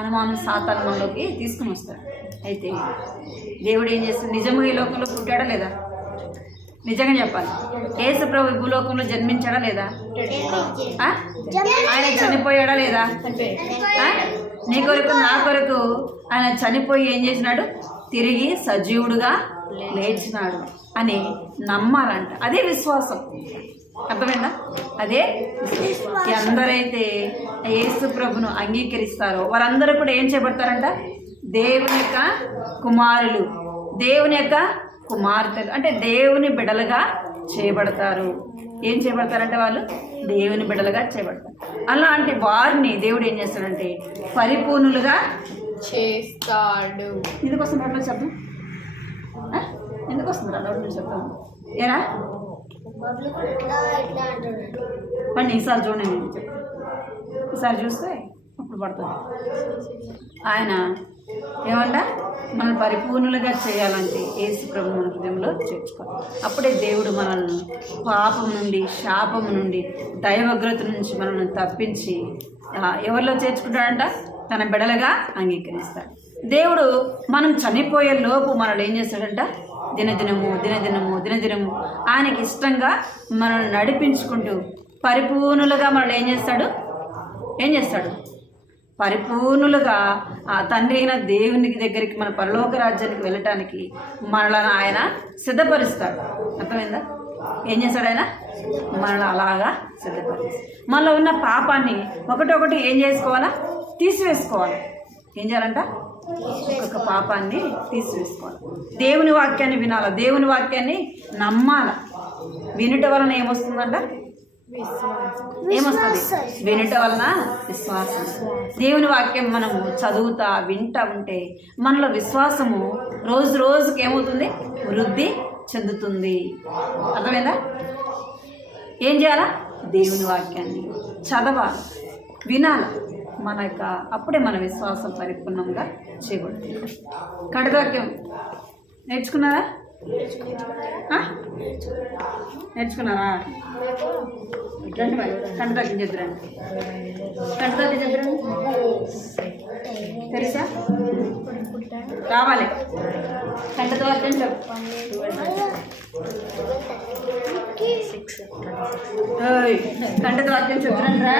అనుమానం సాతానంలోకి తీసుకుని వస్తాడు. అయితే దేవుడు ఏం చేస్తాడు? నిజంగా ఈ లోకంలో పుట్టాడా లేదా? నిజంగా చెప్పాలి. యేసు ప్రభు భూలోకంలో జన్మించాడా లేదా? ఆ? ఆయన చనిపోయాడా లేదా? ఆ? నీ కొరకు నా కొరకు ఆయన చనిపోయి ఏం చేసినాడు? తిరిగి సజీవుడుగా లేచినాడు అని నమ్మాలంట. అదే విశ్వాసం. అర్థమైందా? అదే ఎందరైతే యేసు ప్రభును అంగీకరిస్తారో వారందరూ కూడా ఏం చేయబడతారంట? దేవుని యొక్క కుమారులు, దేవుని యొక్క కుమార్తెలు, అంటే దేవుని బిడలుగా చేయబడతారు. ఏం చేయబడతారంటే వాళ్ళు దేవుని బిడలుగా చేయబడతారు. అలాంటి వారిని దేవుడు ఏం చేస్తాడంటే పరిపూర్ణులుగా చేస్తాడు. ఎందుకు వస్తుంది నోట్లో శబ్దం? ఎందుకు వస్తుంది నోట్లో శబ్దం? ఏరా పండి ఈసారి చూడండి, నేను చెప్తాను. ఈసారి చూస్తే అప్పుడు పడుతుంది. ఆయన ఏమంట మనల్ని పరిపూర్ణులుగా చేయాలంటే యేసు ప్రభు మన హృదయంలో చేర్చుకోవాలి. అప్పుడే దేవుడు మనల్ని పాపం నుండి, శాపం నుండి, దైవగ్రత నుంచి మనల్ని తప్పించి ఎవరిలో చేర్చుకుంటాడంట? తన బిడలుగా అంగీకరిస్తాడు. దేవుడు మనం చనిపోయే లోపు మనల్ని ఏం చేస్తాడంట? దినదినము ఆయనకి ఇష్టంగా మనల్ని నడిపించుకుంటూ పరిపూర్ణులుగా మనల్ని ఏం చేస్తాడు? పరిపూర్ణులుగా ఆ తండ్రి అయిన దేవునికి దగ్గరికి, మన పరలోక రాజ్యానికి వెళ్ళటానికి మనలను ఆయన సిద్ధపరుస్తాడు. అర్థమైందా? ఏం చేస్తాడు ఆయన? మనల్ని అలాగా సిద్ధపరుస్తాడు. మనలో ఉన్న పాపాన్ని ఒకటొకటి ఏం చేసుకోవాలా? తీసివేసుకోవాలి. ఏం చేయాలంట? ఒక్కొక్క పాపాన్ని తీసివేసుకోవాలి. దేవుని వాక్యాన్ని వినాలి, దేవుని వాక్యాన్ని నమ్మాలి. వినుట వలన ఏమొస్తుందంట? ఏమొస్తుంది? వినుట వలన విశ్వాసం. దేవుని వాక్యం మనము చదువుతా వింటా ఉంటే మనలో విశ్వాసము రోజు రోజుకి ఏమవుతుంది? వృద్ధి చెందుతుంది. అర్థమైందా? ఏం చేయాలా? దేవుని వాక్యాన్ని చదవాలి, వినాలి. మన యొక్క అప్పుడే మన విశ్వాసం పరిపూర్ణంగా చేయబడుతుంది. కడవాక్యం నేర్చుకున్నారా? నేర్చుకున్నారా? రండి మరి కంటవాక్యం చెప్తురండి. కంటవాక్యం చెప్తురండి. తెలుసా? రావాలి. కంటవాక్యం చెప్పు. కంటవాక్యం చెప్తురండి రా.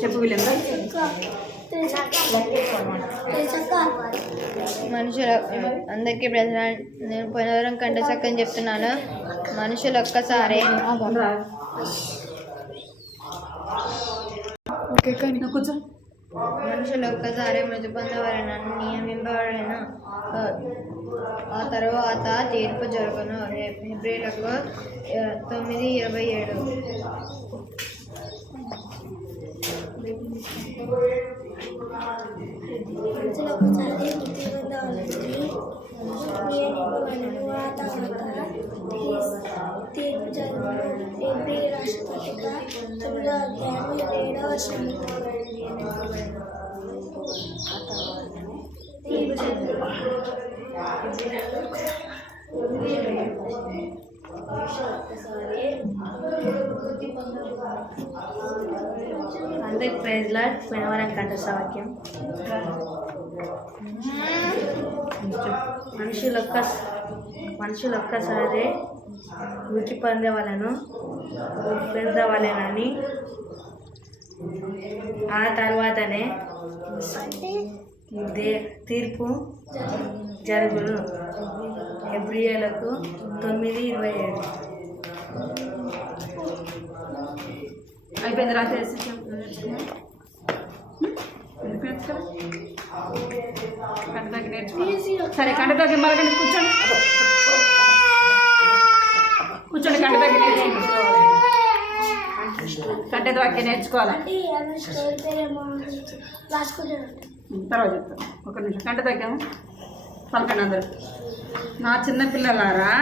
చెప్పు వీళ్ళంతా. మనుషుల అందరికీ నేను పోయిన వారం కంట చక్కని చెప్తున్నాను. మనుషులు ఒక్కసారి కూర్చో. మనుషులు ఒక్కసారి మృతి పొందవలనని నియమింపబడిన ఆ తర్వాత తీర్పు జరుగును. హెబ్రీయులకు 9:27. ఒకసారి మృతి పొందవలనని నియమింపబడిన ఆ తర్వాత తీర్పు జరుగును. హెబ్రీ రాష్ట్రపతిగా 9వ అధ్యాయం 7వ వచనం. అందరికి ప్రైజ్ లార్డ్. పోయినవారం కంఠస్థ వాక్యం మనుషులు ఒక్కసారి వృత్తి పొందవలెనని ఆ తర్వాతనే తీర్పు జరుగును. హెబ్రీయులకు 9:27. అయిపోయింది. రాత్రి కంటదాకి నేర్చుకో. సరే కంటదాకి మళ్ళీ కూర్చోండి. కంటదాకి నేర్చుకోవాలి. కంటద వాక్యం నేర్చుకోవాలి. తర్వాత చెప్తాను. ఒక నిమిషం. కంటదాకేం పలకండి అందరూ. నా చిన్న పిల్లలారా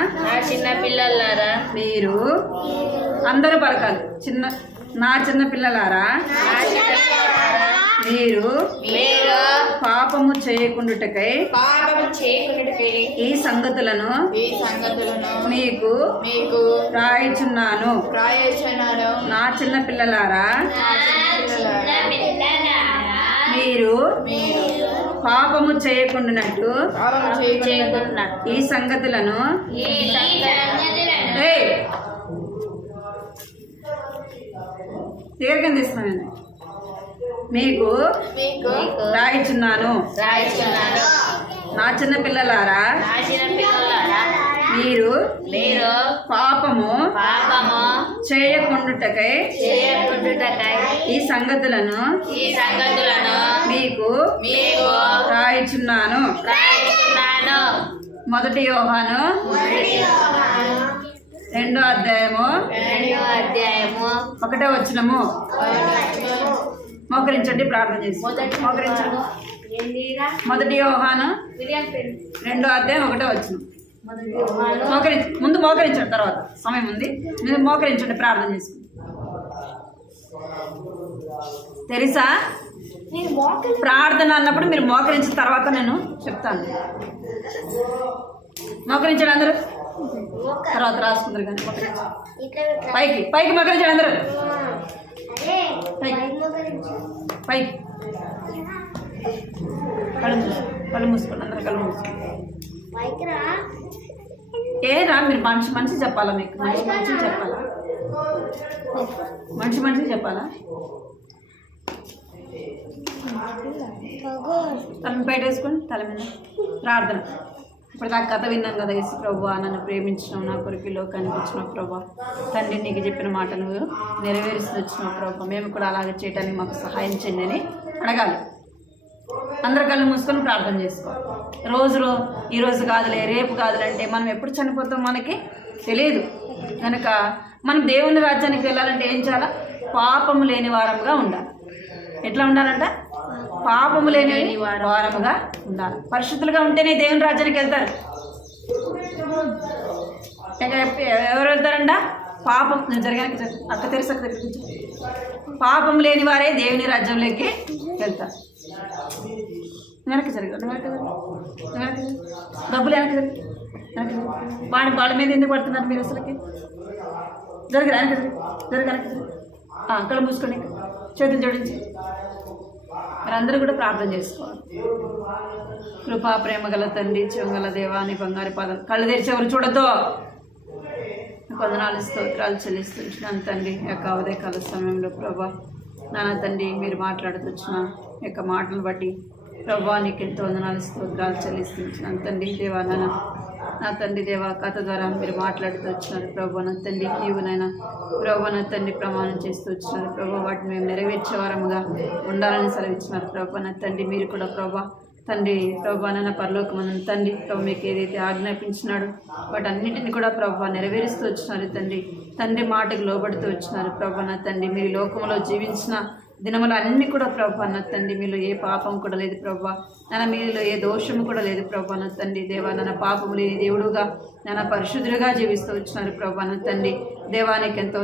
మీరు అందరూ పలకాలి. నా చిన్న పిల్లలారా మీరు పాపము చేయకుండుటకై ఈ సంగతులను మీకు రాయిచున్నాను. నా చిన్న పిల్లలారా మీరు పాపము చేయకుండానట్టు ఈ సంగతులను ఏయ్! దీర్ఘం తీస్తున్నాను. మీకు రాయిచున్నాను నా చిన్న పిల్లలారా, మీరు పాపము చేయకుండుటకై ఈ సంగతులను మీకు రాయిచున్నాను. మొదటి యోహాను 2వ అధ్యాయము 1వ వచనము. మోకరించండి, ప్రార్థన చేసి మోకరించండి. మొదటి యోహాను 2వ అధ్యాయం 1వ వచనం. ముందు మోకరించండి, తర్వాత సమయం ఉంది. మీరు మోకరించండి, ప్రార్థన చేసుకుని. తెలుసా, ప్రార్థన అన్నప్పుడు మీరు మోకరించిన తర్వాత నేను చెప్తాను. మోకరించండి అందరూ, తర్వాత రాసుకుందరు కానీ పైకి పైకి మోకరించండి అందరూ. పైకి కళ్ళు మూసుకోండి అందరూ, కళ్ళు మూసుకోండి. ఏరా మీరు మనిషి చెప్పాలా? మీకు మనిషి చెప్పాలా? మనిషి చెప్పాలా? తల బయట వేసుకొని తల మీద ప్రార్థన. ఇప్పుడు నాకు కథ విన్నాను కదా, యేసు ప్రభువా నన్ను ప్రేమించినావు, నా కొరకు ఈ లోకానికి వచ్చినావు ప్రభువా, తండ్రి నీకు చెప్పిన మాట నువ్వు నెరవేరుస్తూ వచ్చినావు ప్రభువా, మేము కూడా అలాగే చేయడానికి మాకు సహాయం చేయండి అని అడగాలి. అందరు కళ్ళు మూసుకొని ప్రార్థన చేసుకోవాలి. ఈరోజు కాదులే, రేపు కాదులే అంటే మనం ఎప్పుడు చనిపోతాం మనకి తెలియదు. కనుక మనం దేవుని రాజ్యానికి వెళ్ళాలంటే ఏం చేయాలా? పాపము లేని వారముగా ఉండాలి. ఎట్లా ఉండాలంట? పాపము లేని వారముగా ఉండాలి. పరిశుద్ధులుగా ఉంటేనే దేవుని రాజ్యానికి వెళ్తారు. ఎవరు వెళ్తారంట? పాపం జరగడానికి అక్క తెలుసు, అక్క దగ్గర పాపం లేని వారే దేవుని రాజ్యంలోకి వెళ్తారు. వెనక్కి జరగదు, డబ్బులు వెనక్కి వాళ్ళ మీద ఎందుకు పడుతున్నారు మీరు అసలుకి? జరగదు, వెనక్కి అక్కడ మూసుకొని చేతులు జోడించి మరి అందరూ కూడా ప్రార్థన చేసుకోవాలి. కృపా ప్రేమ గల తండ్రి, చెంగల దేవాని బంగారు పాదం కళ్ళు తెరిచేవారు చూడద్దు. వందనాలు స్తోత్రాలు చెల్లిస్తున్నాను తండ్రి. యొక్క ఉదయకాల సమయంలో ప్రభా నాన్న తండ్రి మీరు మాట్లాడుతున్న యొక్క మాటలు బట్టి ప్రభా నీకు ఎంతో వందనాలు స్తోత్రాలు చెల్లిస్తున్నాను తండ్రి. దేవా నా తండ్రి దేవా కథ ద్వారా మీరు మాట్లాడుతూ వచ్చినారు ప్రభా. నా తండ్రి నీవునైనా ప్రభా నా తండ్రి ప్రమాణం చేస్తూ వచ్చినారు ప్రభా. వాటిని మేము నెరవేర్చే వారముగా ఉండాలని సెలవిచ్చినారు ప్రభా. నా తండ్రి మీరు కూడా ప్రభా తండ్రి ప్రభా నాన్న పరలోకమందు తండ్రి ప్రభు మీకు ఏదైతే ఆజ్ఞాపించినాడు వాటన్నిటిని కూడా ప్రభా నెరవేరుస్తూ వచ్చినారు తండ్రి మాటకు లోబడుతూ వచ్చినారు ప్రభా. నా తండ్రి మీరు లోకంలో జీవించిన దినములు అన్నీ కూడా ప్రభా నా తండ్రి మీలో ఏ పాపం కూడా లేదు ప్రభా. నాన్న మీలో ఏ దోషము కూడా లేదు ప్రభా. నా తండ్రి దేవా నాన్న పాపము లేని దేవుడుగా నాన్న పరిశుద్ధులుగా జీవిస్తూ వచ్చినారు ప్రభా. నా తండ్రి దేవానికి ఎంతో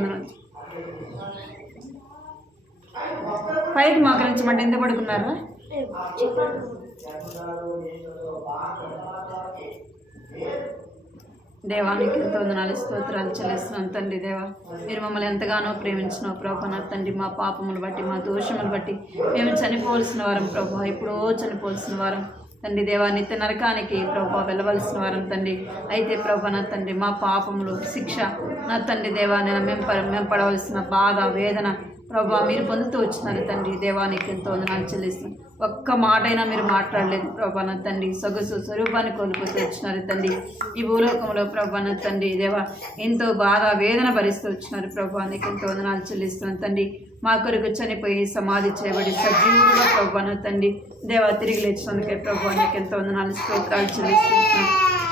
పైకి మోకరించమంటే ఎంత పడుకున్నారా? దేవానికి ఎంతో వందనాలు స్తోత్రాలు చెల్లిస్తున్నాను తండ్రి. దేవా మీరు మమ్మల్ని ఎంతగానో ప్రేమించినావు ప్రభా. నా తండ్రి మా పాపములు బట్టి మా దోషములు బట్టి మేము చనిపోవలసిన వారం ప్రభా, ఎప్పుడో చనిపోవలసిన వారం తండ్రి. దేవా నిత్య నరకానికి ప్రభా వెళ్ళవలసిన వారం తండ్రి. అయితే ప్రభా నా తండ్రి మా పాపములు శిక్ష నా తండ్రి దేవా మేము పడవలసిన బాధ వేదన ప్రభా మీరు పొందుతూ వచ్చినారు తండ్రి. దేవానికి ఎంతో వందనాలు చెల్లిస్తున్నాను. ఒక్క మాట అయినా మీరు మాట్లాడలేదు ప్రభా. నా తండ్రి సొగసు స్వరూపాన్ని కోల్పోతూ వచ్చినారు తండ్రి. ఈ భూలోకంలో ప్రభా నా తండ్రి దేవా ఎంతో బాధ వేదన భరిస్తూ వచ్చినారు ప్రభా. నీకు ఎంతో వందనాలు చెల్లిస్తున్నాను తండ్రి. మా కొరకు చనిపోయి సమాధి చేయబడి సజీవులుగా ప్రభా నా తండ్రి దేవా తిరిగి లేచినందుకే ప్రభా నీకు ఎంతో వందనాలు స్తోత్రాలు చెల్లిస్తున్నాను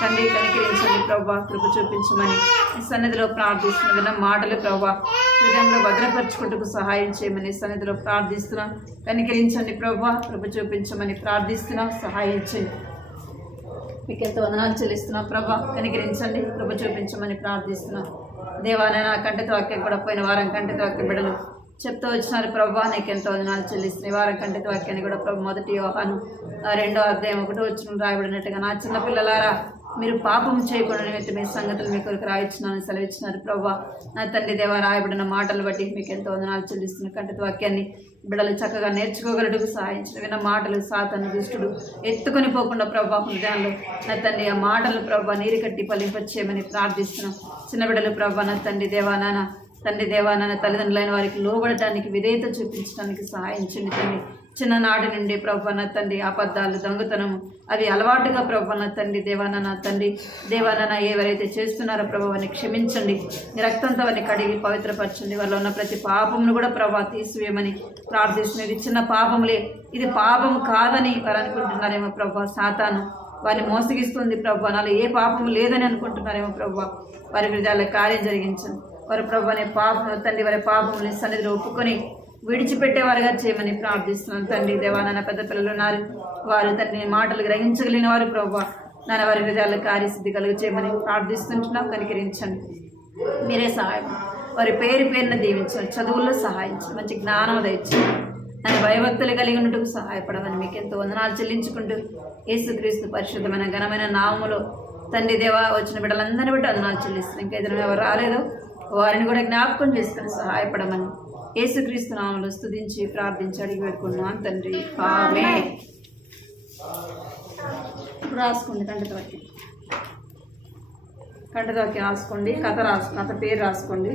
తండ్రి. కనికరించండి ప్రభా, కృప చూపించమని ఈ సన్నిధిలో ప్రార్థిస్తున్న విన్న మాటలు ప్రభా హృదయంలో భద్రపరచుకుంటూ సహాయం చేయమని సన్నిధిలో ప్రార్థిస్తున్నాం. కనికరించండి ప్రభా, కృప చూపించమని ప్రార్థిస్తున్నాం, సహాయం చేయండి. మీకు ఎంతో వందనాలు చెల్లిస్తున్నాం ప్రభా. కనికరించండి, కృప చూపించమని ప్రార్థిస్తున్నాం. దేవాలైనా కంటితో వాక్యం కూడా పోయిన వారం కంటితో వాక్యం బిడ్డలు చెప్తూ వచ్చినారు ప్రభా. నీకు ఎంతో వందనాలు చెల్లిస్తున్నాయి. వారం కంటితో వాక్యాన్ని కూడా ప్రభు మొదటి యోహాను 2వ అధ్యాయం 1వ వచనం రాయబడినట్టుగా నా చిన్న పిల్లలారా మీరు పాపం చేయకుండా నిమిత్తం మీ సంగతులు మీ కొరకు రాయించినాను సెలవిచ్చినారు ప్రభా. నా తండ్రి దేవా, రాయబడిన మాటలు బట్టి మీకు ఎంతో వందనాలు చెల్లిస్తున్న కంటి వాక్యాన్ని బిడ్డలు చక్కగా నేర్చుకోగలడుకు సహాయించిన విన్న మాటలు సాతాను దుష్టుడు ఎత్తుకొని పోకుండా ప్రభా హృదయంలో నా తండ్రి ఆ మాటలు ప్రభా నీరు కట్టి ఫలింపచేయమని ప్రార్థిస్తున్నాం. చిన్న బిడ్డలు ప్రభా నా తండ్రి దేవా నాన్న తల్లిదండ్రులైన వారికి లోబడటానికి విధేయత చూపించడానికి సహాయించండి తండ్రి. చిన్ననాటి నుండి ప్రభా నా తండ్రి అబద్ధాలు దొంగతనము అవి అలవాటుగా ప్రభా నా తండ్రి దేవానాన్న ఎవరైతే చేస్తున్నారో ప్రభా వారిని క్షమించండి. మీ రక్తంతో వారిని కడిగి పవిత్రపరచండి. వారిలో ఉన్న ప్రతి పాపమును కూడా ప్రభా తీసివేయమని ప్రార్థిస్తున్నది. ఇది చిన్న పాపములే, ఇది పాపం కాదని వారు అనుకుంటున్నారేమో ప్రభా. సాతాను వారిని మోసగిస్తుంది ప్రభా. నాలో ఏ పాపం లేదని అనుకుంటున్నారేమో ప్రభా. వారి హృదయాల్లో కార్యం జరిగించండి. వారి ప్రభు అనే పాపం తండ్రి వారి పాపముని సన్నిధిలో ఒప్పుకొని విడిచిపెట్టేవారుగా చేయమని ప్రార్థిస్తున్నాను తండ్రి దేవా. నాన్న పెద్ద పిల్లలు ఉన్నారు, వారు తండ్రి మాటలు గ్రహించగలిగిన వారు ప్రభు నాన్న వారి హృదయాల్లో కార్యసిద్ధి కలుగు చేయమని ప్రార్థిస్తుంటున్నాం. కనికరించండి, మీరే సహాయం. వారి పేరున దీవించండి, చదువుల్లో సహాయించండి, మంచి జ్ఞానం దయచేయండి. నన్ను భయభక్తులు కలిగి ఉన్నట్టుకు సహాయపడమని మీకు ఎంతో వందనాలు చెల్లించుకుంటూ యేసుక్రీస్తు పరిశుద్ధమైన ఘనమైన నామములో తండ్రి దేవా వచ్చిన బిడ్డలందరినీ బట్టి వందనాలు చెల్లిస్తున్నాను. ఇంకా ఏదైనా ఎవరు రాలేదో వారిని కూడా జ్ఞాపకం చేసుకుని సహాయపడమని యేసుక్రీస్తు నామములో స్తుతించి ప్రార్థించి అడిగి పెట్టుకున్నాను తండ్రి. ఆమేన్. ఇప్పుడు రాసుకోండి కంటతోకి రాసుకోండి, కథ పేరు రాసుకోండి.